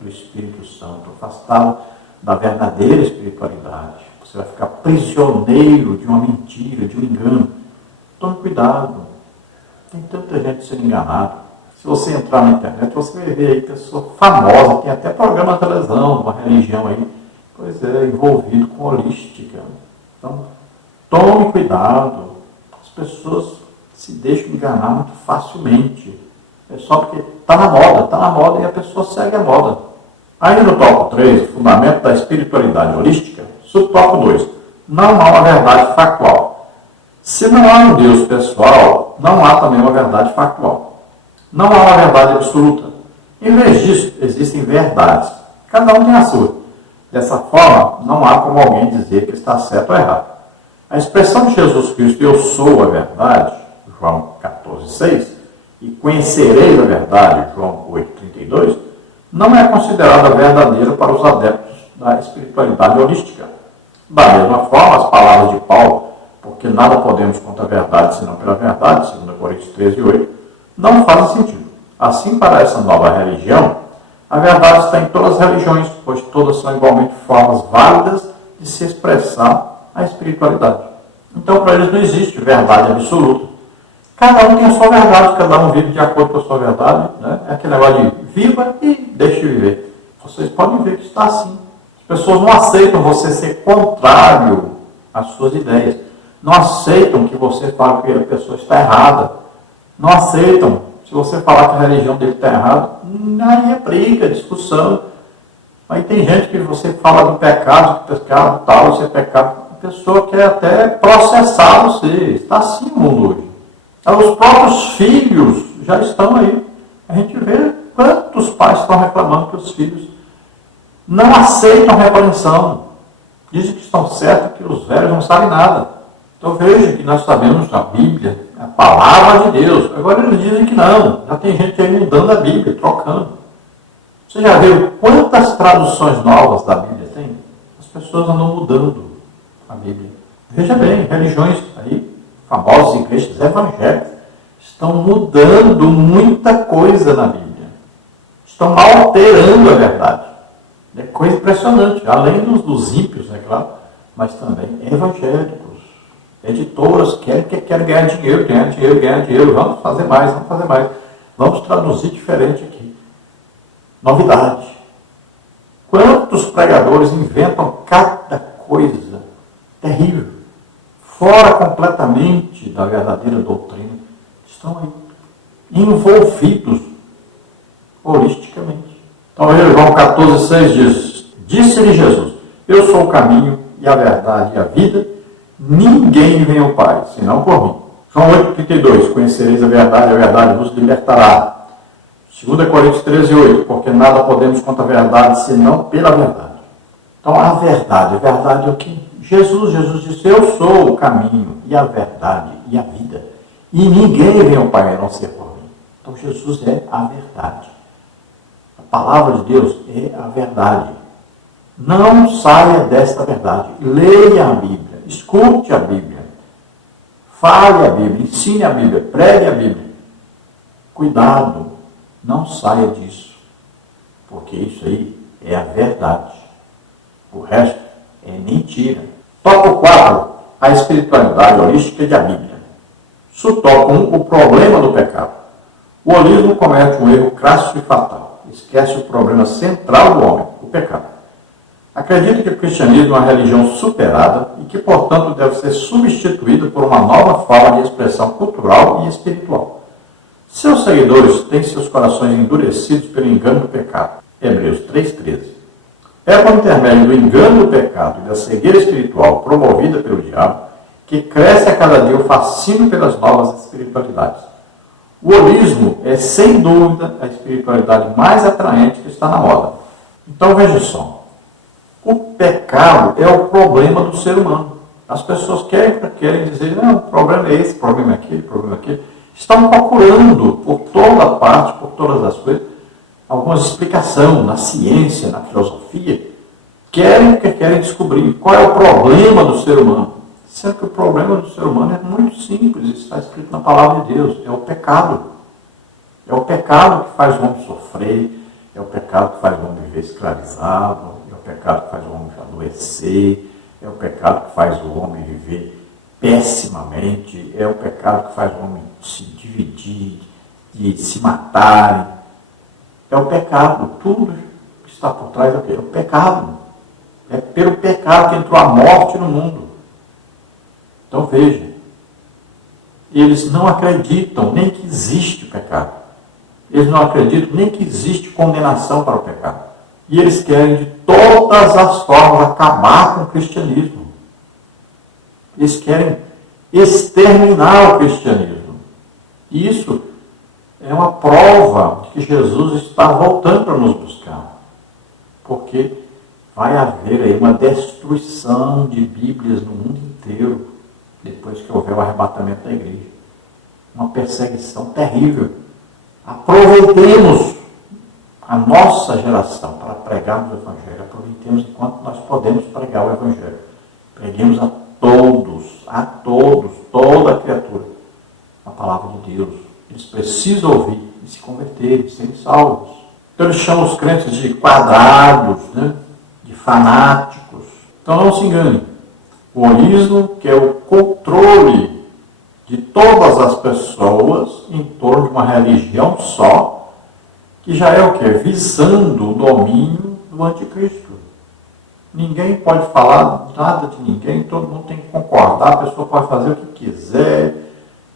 do Espírito Santo, afastado da verdadeira espiritualidade. Você vai ficar prisioneiro de uma mentira, de um engano. Tome cuidado. Tem tanta gente sendo enganada. Se você entrar na internet, você vai ver aí pessoa famosa, tem até programa de televisão, uma religião aí, pois é, envolvido com holística. Então, tome cuidado. As pessoas se deixam enganar muito facilmente. É só porque está na moda e a pessoa segue a moda. Aí no tópico 3, o fundamento da espiritualidade holística, subtópico 2, não há uma verdade factual. Se não há um Deus pessoal, não há também uma verdade factual. Não há uma verdade absoluta. Em vez disso, existem verdades. Cada um tem a sua. Dessa forma, não há como alguém dizer que está certo ou errado. A expressão de Jesus Cristo, eu sou a verdade, João 14:6, e conhecereis a verdade, João 8:32, não é considerada verdadeira para os adeptos da espiritualidade holística. Da mesma forma, as palavras de Paulo, porque nada podemos contra a verdade senão pela verdade, 2 Coríntios 13:8, não fazem sentido. Assim, para essa nova religião, a verdade está em todas as religiões, pois todas são igualmente formas válidas de se expressar a espiritualidade. Então, para eles não existe verdade absoluta. Cada um tem a sua verdade, cada um vive de acordo com a sua verdade. Né? É aquele negócio de viva e deixe viver. Vocês podem ver que está assim. As pessoas não aceitam você ser contrário às suas ideias. Não aceitam que você fale que a pessoa está errada. Não aceitam. Se você falar que a religião dele está errada, aí é briga, discussão. Aí tem gente que você fala do pecado, que pecado tal, isso é pecado. A pessoa quer até processar você. Está assim o mundo hoje. Os próprios filhos já estão aí. A gente vê quantos pais estão reclamando que os filhos não aceitam repreensão. Dizem que estão certos, que os velhos não sabem nada. Então veja que nós sabemos a Bíblia, a palavra de Deus. Agora eles dizem que não. Já tem gente aí mudando a Bíblia, trocando. Você já viu quantas traduções novas da Bíblia tem? As pessoas andam mudando a Bíblia. Veja bem, religiões aí, famosas igrejas evangélicas, estão mudando muita coisa na Bíblia. Estão alterando a verdade. É coisa impressionante. Além dos ímpios, é claro, mas também evangélicos. Editoras querem ganhar dinheiro. Vamos fazer mais. Vamos traduzir diferente aqui. Novidade. Quantos pregadores inventam cada coisa terrível, fora completamente da verdadeira doutrina, estão aí, envolvidos holisticamente. Então, João 14,6 diz: disse-lhe Jesus, eu sou o caminho e a verdade e a vida, ninguém vem ao Pai, senão por mim. João 8,32, conhecereis a verdade vos libertará. 2 Coríntios 13,8, porque nada podemos contra a verdade, senão pela verdade. Então, a verdade é o que? Jesus disse, eu sou o caminho e a verdade e a vida. E ninguém vem ao Pai a não ser por mim. Então, Jesus é a verdade. A palavra de Deus é a verdade. Não saia desta verdade. Leia a Bíblia, escute a Bíblia, fale a Bíblia, ensine a Bíblia, pregue a Bíblia. Cuidado, não saia disso, porque isso aí é a verdade. O resto é mentira. Tópico 4, a espiritualidade holística e a Bíblia. Subtópico 1, o problema do pecado. O holismo comete um erro crasso e fatal. Esquece o problema central do homem, o pecado. Acredita que o cristianismo é uma religião superada e que, portanto, deve ser substituído por uma nova forma de expressão cultural e espiritual. Seus seguidores têm seus corações endurecidos pelo engano do pecado. Hebreus 3,13. É por intermédio do engano do pecado e da cegueira espiritual promovida pelo diabo que cresce a cada dia o fascínio pelas novas espiritualidades. O holismo é, sem dúvida, a espiritualidade mais atraente que está na moda. Então veja só, o pecado é o problema do ser humano. As pessoas querem dizer, não, o problema é esse, o problema é aquele, o problema é aquele. Estão procurando por toda parte, por todas as coisas, alguma explicação na ciência, na filosofia, querem descobrir qual é o problema do ser humano. Sendo que o problema do ser humano é muito simples, está escrito na palavra de Deus, é o pecado. É o pecado que faz o homem sofrer, é o pecado que faz o homem viver escravizado, é o pecado que faz o homem adoecer, é o pecado que faz o homem viver pessimamente, é o pecado que faz o homem se dividir, de se matar. É o pecado, tudo que está por trás é o pecado. É pelo pecado que entrou a morte no mundo. Então veja, eles não acreditam nem que existe pecado. Eles não acreditam nem que existe condenação para o pecado. E eles querem de todas as formas acabar com o cristianismo. Eles querem exterminar o cristianismo. E isso é uma prova de que Jesus está voltando para nos buscar. Porque vai haver aí uma destruição de Bíblias no mundo inteiro, depois que houver o arrebatamento da igreja. Uma perseguição terrível. Aproveitemos a nossa geração para pregarmos o Evangelho. Aproveitemos enquanto nós podemos pregar o Evangelho. Preguemos a todos, toda a criatura, a palavra de Deus. Eles precisam ouvir e se converterem, serem salvos. Então eles chamam os crentes de quadrados, de fanáticos. Então não se engane. O holismo, que é o controle de todas as pessoas em torno de uma religião só, que já é o quê? Visando o domínio do anticristo. Ninguém pode falar nada de ninguém, todo mundo tem que concordar, a pessoa pode fazer o que quiser,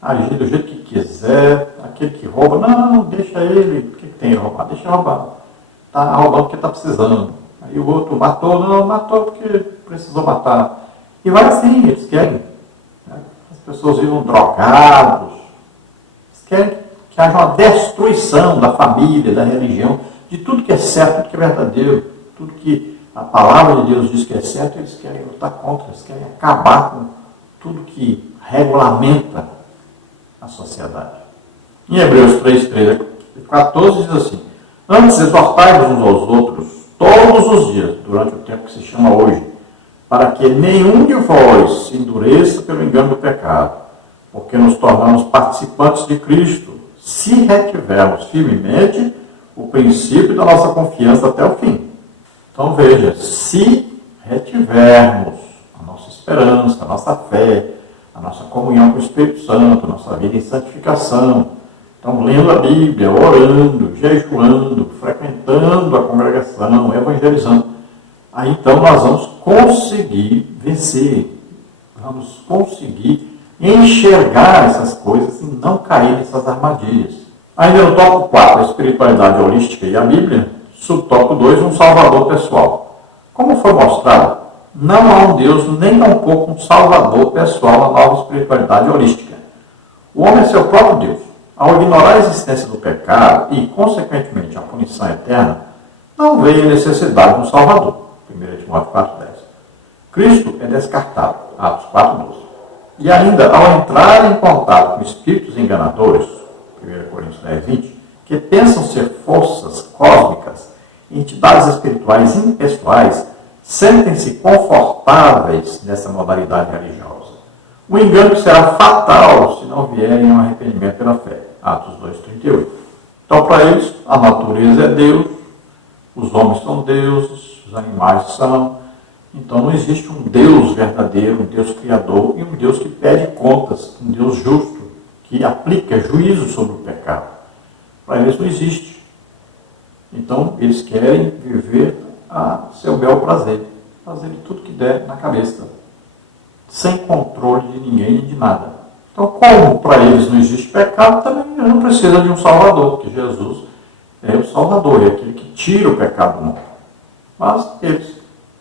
agir do jeito que quiser, aquele que rouba, não, deixa ele, o que tem ele roubar? Deixa ele roubar. Está roubando porque está precisando. Aí o outro matou, não, matou porque precisou matar. E vai assim, eles querem. Né? As pessoas vivam drogados. Eles querem que haja uma destruição da família, da religião, de tudo que é certo, tudo que é verdadeiro, tudo que a palavra de Deus diz que é certo, eles querem lutar contra, eles querem acabar com tudo que regulamenta a sociedade. Em Hebreus 3, 13 a 14 diz assim: antes exortai-vos uns aos outros todos os dias, durante o tempo que se chama hoje, para que nenhum de vós se endureça pelo engano do pecado, porque nos tornamos participantes de Cristo, se retivermos firmemente o princípio da nossa confiança até o fim. Então veja, se retivermos a nossa esperança, a nossa fé, a nossa comunhão com o Espírito Santo, a nossa vida em santificação, então lendo a Bíblia, orando, jejuando, frequentando a congregação, evangelizando, aí então nós vamos conseguir vencer, vamos conseguir enxergar essas coisas e não cair nessas armadilhas. Ainda no tópico 4, a espiritualidade holística e a Bíblia, subtópico 2, um salvador pessoal. Como foi mostrado, não há um Deus nem tampouco um salvador pessoal na nova espiritualidade holística. O homem é seu próprio Deus. Ao ignorar a existência do pecado e, consequentemente, a punição eterna, não veio a necessidade de um salvador. 1 Timóteo 4,10. Cristo é descartado. Atos 4,12. E ainda, ao entrar em contato com espíritos enganadores, 1 Coríntios 10:20, que pensam ser forças cósmicas, entidades espirituais impessoais, sentem-se confortáveis nessa modalidade religiosa. O engano será fatal se não vierem ao arrependimento pela fé. Atos 2,38. Então, para eles, a natureza é Deus, os homens são deuses, os animais são. Então, não existe um Deus verdadeiro, um Deus criador e um Deus que pede contas, um Deus justo, que aplica juízo sobre o pecado. Para eles não existe. Então, eles querem viver a seu bel prazer, fazer tudo que der na cabeça, sem controle de ninguém e de nada. Então, como para eles não existe pecado, também não precisa de um Salvador, porque Jesus é o Salvador, é aquele que tira o pecado do mundo. Mas eles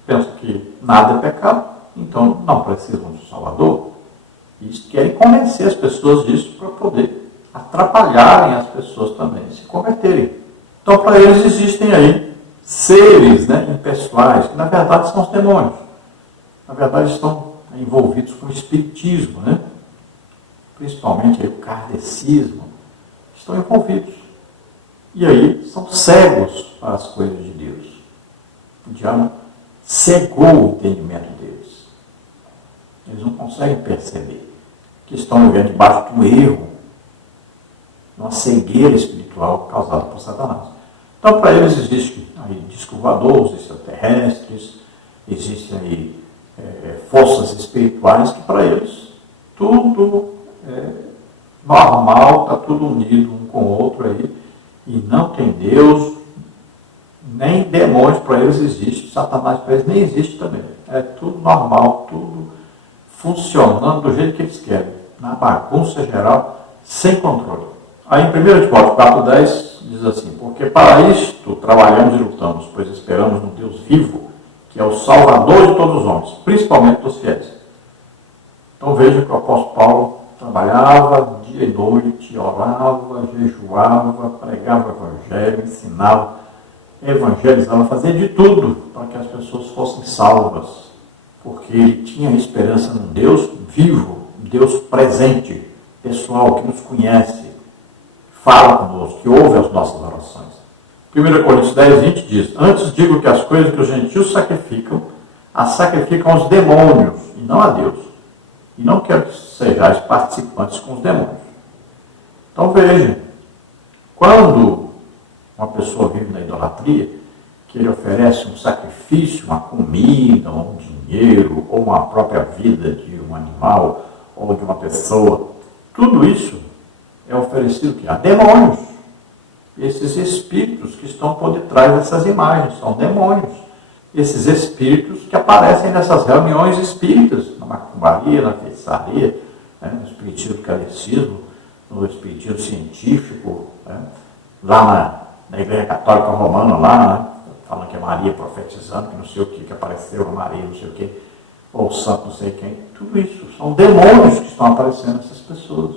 pensam que nada é pecado, então não precisam de um Salvador. E querem convencer as pessoas disso para poder atrapalharem as pessoas também se converterem. Então, para eles existem aí seres, impessoais, que na verdade são os demônios. Na verdade estão envolvidos com o espiritismo, principalmente aí o kardecismo, estão envolvidos. E aí são cegos para as coisas de Deus. O diabo cegou o entendimento deles. Eles não conseguem perceber que estão vivendo debaixo de um erro, uma cegueira espiritual causada por Satanás. Então, para eles existe aí disco voador, extraterrestres, existem aí forças espirituais que para eles tudo é normal, está tudo unido um com o outro aí, e não tem Deus, nem demônios para eles existe, Satanás para eles nem existe também. É tudo normal, tudo funcionando do jeito que eles querem, na bagunça geral, sem controle. Aí em 1 Timóteo 4,10 diz assim: porque para isto trabalhamos e lutamos, pois esperamos no Deus vivo, que é o Salvador de todos os homens, principalmente dos fiéis. Então veja que o apóstolo Paulo trabalhava dia e noite, orava, jejuava, pregava o evangelho, ensinava, evangelizava, fazia de tudo para que as pessoas fossem salvas, porque ele tinha esperança num Deus vivo, um Deus presente, pessoal, que nos conhece, fala conosco, que ouve as nossas orações. 1 Coríntios 10:20 diz: antes digo que as coisas que os gentios sacrificam, as sacrificam aos demônios, e não a Deus. E não quero que sejais participantes com os demônios. Então veja, quando uma pessoa vive na idolatria, que ele oferece um sacrifício, uma comida, um dinheiro, ou uma própria vida de um animal, ou de uma pessoa, tudo isso é oferecido a demônios. Esses espíritos que estão por detrás dessas imagens são demônios. Esses espíritos que aparecem nessas reuniões espíritas, na macumbaria, na feitiçaria, no espiritismo do kardecismo, no espiritismo científico, lá na Igreja Católica Romana, lá, falando que é Maria profetizando, que não sei o que apareceu, Maria, não sei o que. ou santo não sei quem. Tudo isso são demônios que estão aparecendo nessas pessoas.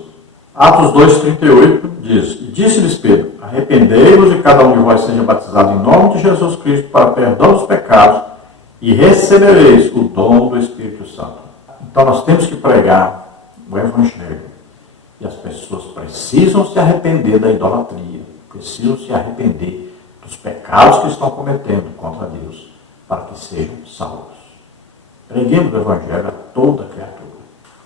Atos 2,38 diz: E disse-lhes Pedro: Arrependei-vos e cada um de vós seja batizado em nome de Jesus Cristo para perdão dos pecados e recebereis o dom do Espírito Santo. Então nós temos que pregar o Evangelho. E as pessoas precisam se arrepender da idolatria, precisam se arrepender dos pecados que estão cometendo contra Deus, para que sejam salvos. Preguemos o Evangelho a toda criatura.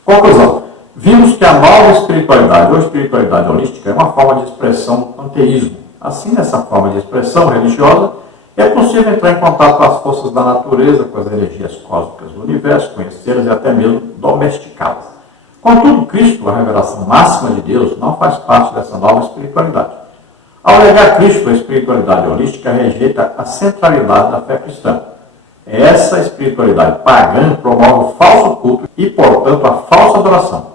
Conclusão. Vimos que a nova espiritualidade, ou espiritualidade holística, é uma forma de expressão do panteísmo. Assim, nessa forma de expressão religiosa, é possível entrar em contato com as forças da natureza, com as energias cósmicas do universo, conhecê-las e até mesmo domesticá-las. Contudo, Cristo, a revelação máxima de Deus, não faz parte dessa nova espiritualidade. Ao negar Cristo, a espiritualidade holística rejeita a centralidade da fé cristã. Essa espiritualidade pagã promove o falso culto e, portanto, a falsa adoração.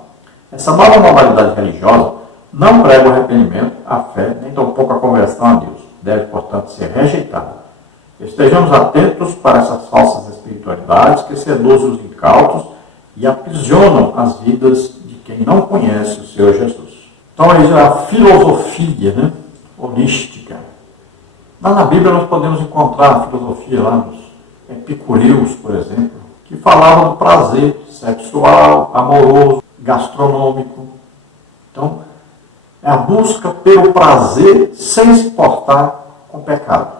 Essa nova modalidade religiosa não prega o arrependimento, a fé, nem tampouco a conversão a Deus. Deve, portanto, ser rejeitada. Estejamos atentos para essas falsas espiritualidades que seduzem os incautos e aprisionam as vidas de quem não conhece o Senhor Jesus. Então, aí a filosofia, holística. Lá na Bíblia nós podemos encontrar a filosofia lá dos epicureus, por exemplo, que falavam do prazer sexual, amoroso, gastronômico. Então, é a busca pelo prazer sem se importar com o pecado.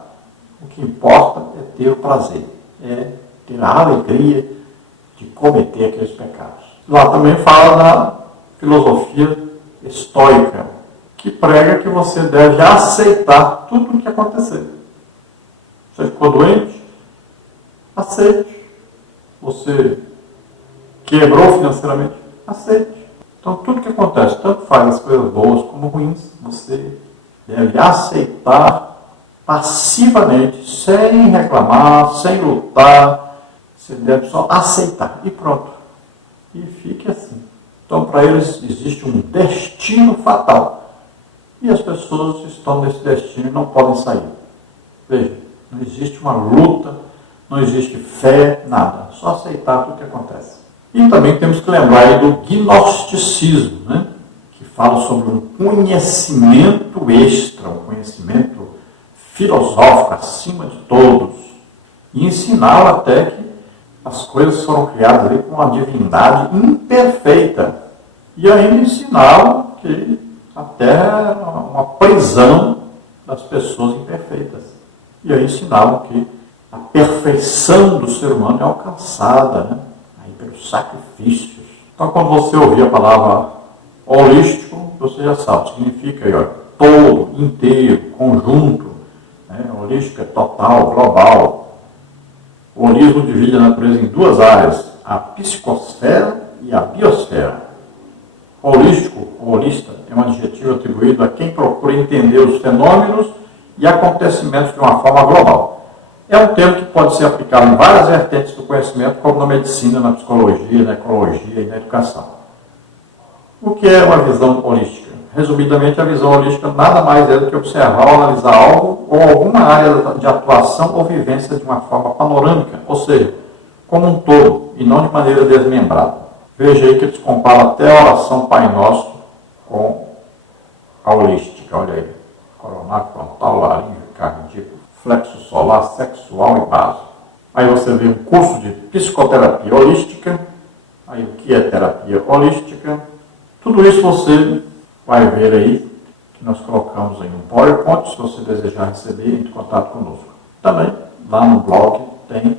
O que importa é ter o prazer, é ter a alegria de cometer aqueles pecados. Lá também fala da filosofia estoica, que prega que você deve aceitar tudo o que acontecer. Você ficou doente? Aceite. Você quebrou financeiramente? Aceite. Então, tudo que acontece, tanto faz as coisas boas como ruins, você deve aceitar passivamente, sem reclamar, sem lutar. Você deve só aceitar e pronto. E fique assim. Então, para eles, existe um destino fatal. E as pessoas estão nesse destino e não podem sair. Veja, não existe uma luta, não existe fé, nada. Só aceitar tudo que acontece. E também temos que lembrar aí do gnosticismo, que fala sobre um conhecimento extra, um conhecimento filosófico acima de todos. E ensinar até que as coisas foram criadas ali com uma divindade imperfeita. E ainda ensinar que a Terra é uma prisão das pessoas imperfeitas. E aí ensinavam que a perfeição do ser humano é alcançada, aí pelos sacrifícios. Então, quando você ouvir a palavra holístico, você já sabe, significa aí, todo, inteiro, conjunto. Holístico é total, global. O holismo divide a natureza em duas áreas, a psicosfera e a biosfera. Holístico, ou holista, é um adjetivo atribuído a quem procura entender os fenômenos e acontecimentos de uma forma global. É um termo que pode ser aplicado em várias vertentes do conhecimento, como na medicina, na psicologia, na ecologia e na educação. O que é uma visão holística? Resumidamente, a visão holística nada mais é do que observar ou analisar algo ou alguma área de atuação ou vivência de uma forma panorâmica, ou seja, como um todo, e não de maneira desmembrada. Veja aí que eles comparam até a oração Pai Nosso com a holística. Olha aí, coronário, frontal, laríngeo, cardíaco, flexo solar, sexual e base. Aí você vê um curso de psicoterapia holística, aí o que é terapia holística. Tudo isso você vai ver aí, que nós colocamos aí um PowerPoint, se você desejar receber, entre em contato conosco. Também, lá no blog, tem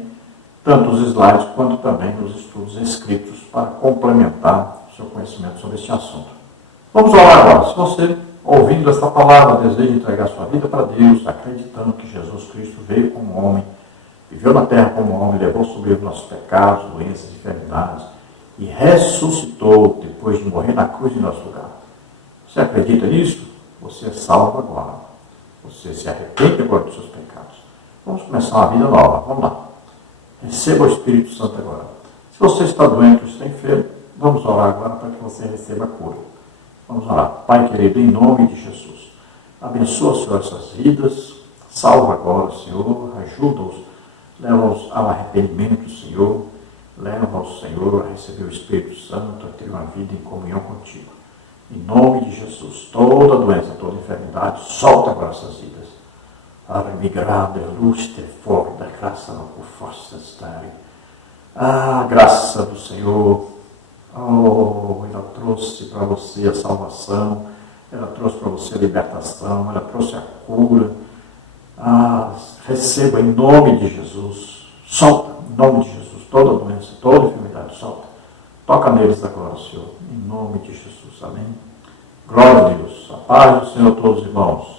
tanto os slides quanto também os estudos escritos para complementar o seu conhecimento sobre este assunto. Vamos orar agora. Se você, ouvindo esta palavra, deseja entregar sua vida para Deus, acreditando que Jesus Cristo veio como homem, viveu na terra como homem, levou sobre os nossos pecados, doenças, enfermidades, e ressuscitou depois de morrer na cruz em nosso lugar. Você acredita nisso? Você é salvo agora. Você se arrepende agora dos seus pecados. Vamos começar uma vida nova. Vamos lá. Receba o Espírito Santo agora. Se você está doente ou está enfermo, vamos orar agora para que você receba a cura. Vamos orar. Pai querido, em nome de Jesus, abençoa, Senhor, essas vidas. Salva agora, Senhor. Ajuda-os. Leva-os ao arrependimento, Senhor. leva ao Senhor a receber o Espírito Santo, a ter uma vida em comunhão contigo. Em nome de Jesus, toda doença, toda enfermidade, solta agora essas vidas. Armigrade, luste, forda, graça, por força estare. Ah, graça do Senhor. Oh, ela trouxe para você a salvação, ela trouxe para você a libertação, ela trouxe a cura. Ah, receba em nome de Jesus. Solta, em nome de Jesus, toda doença, toda enfermidade, solta. Toca neles agora, Senhor, em nome de Jesus. Amém. Glória a Deus. A paz do Senhor a todos os irmãos.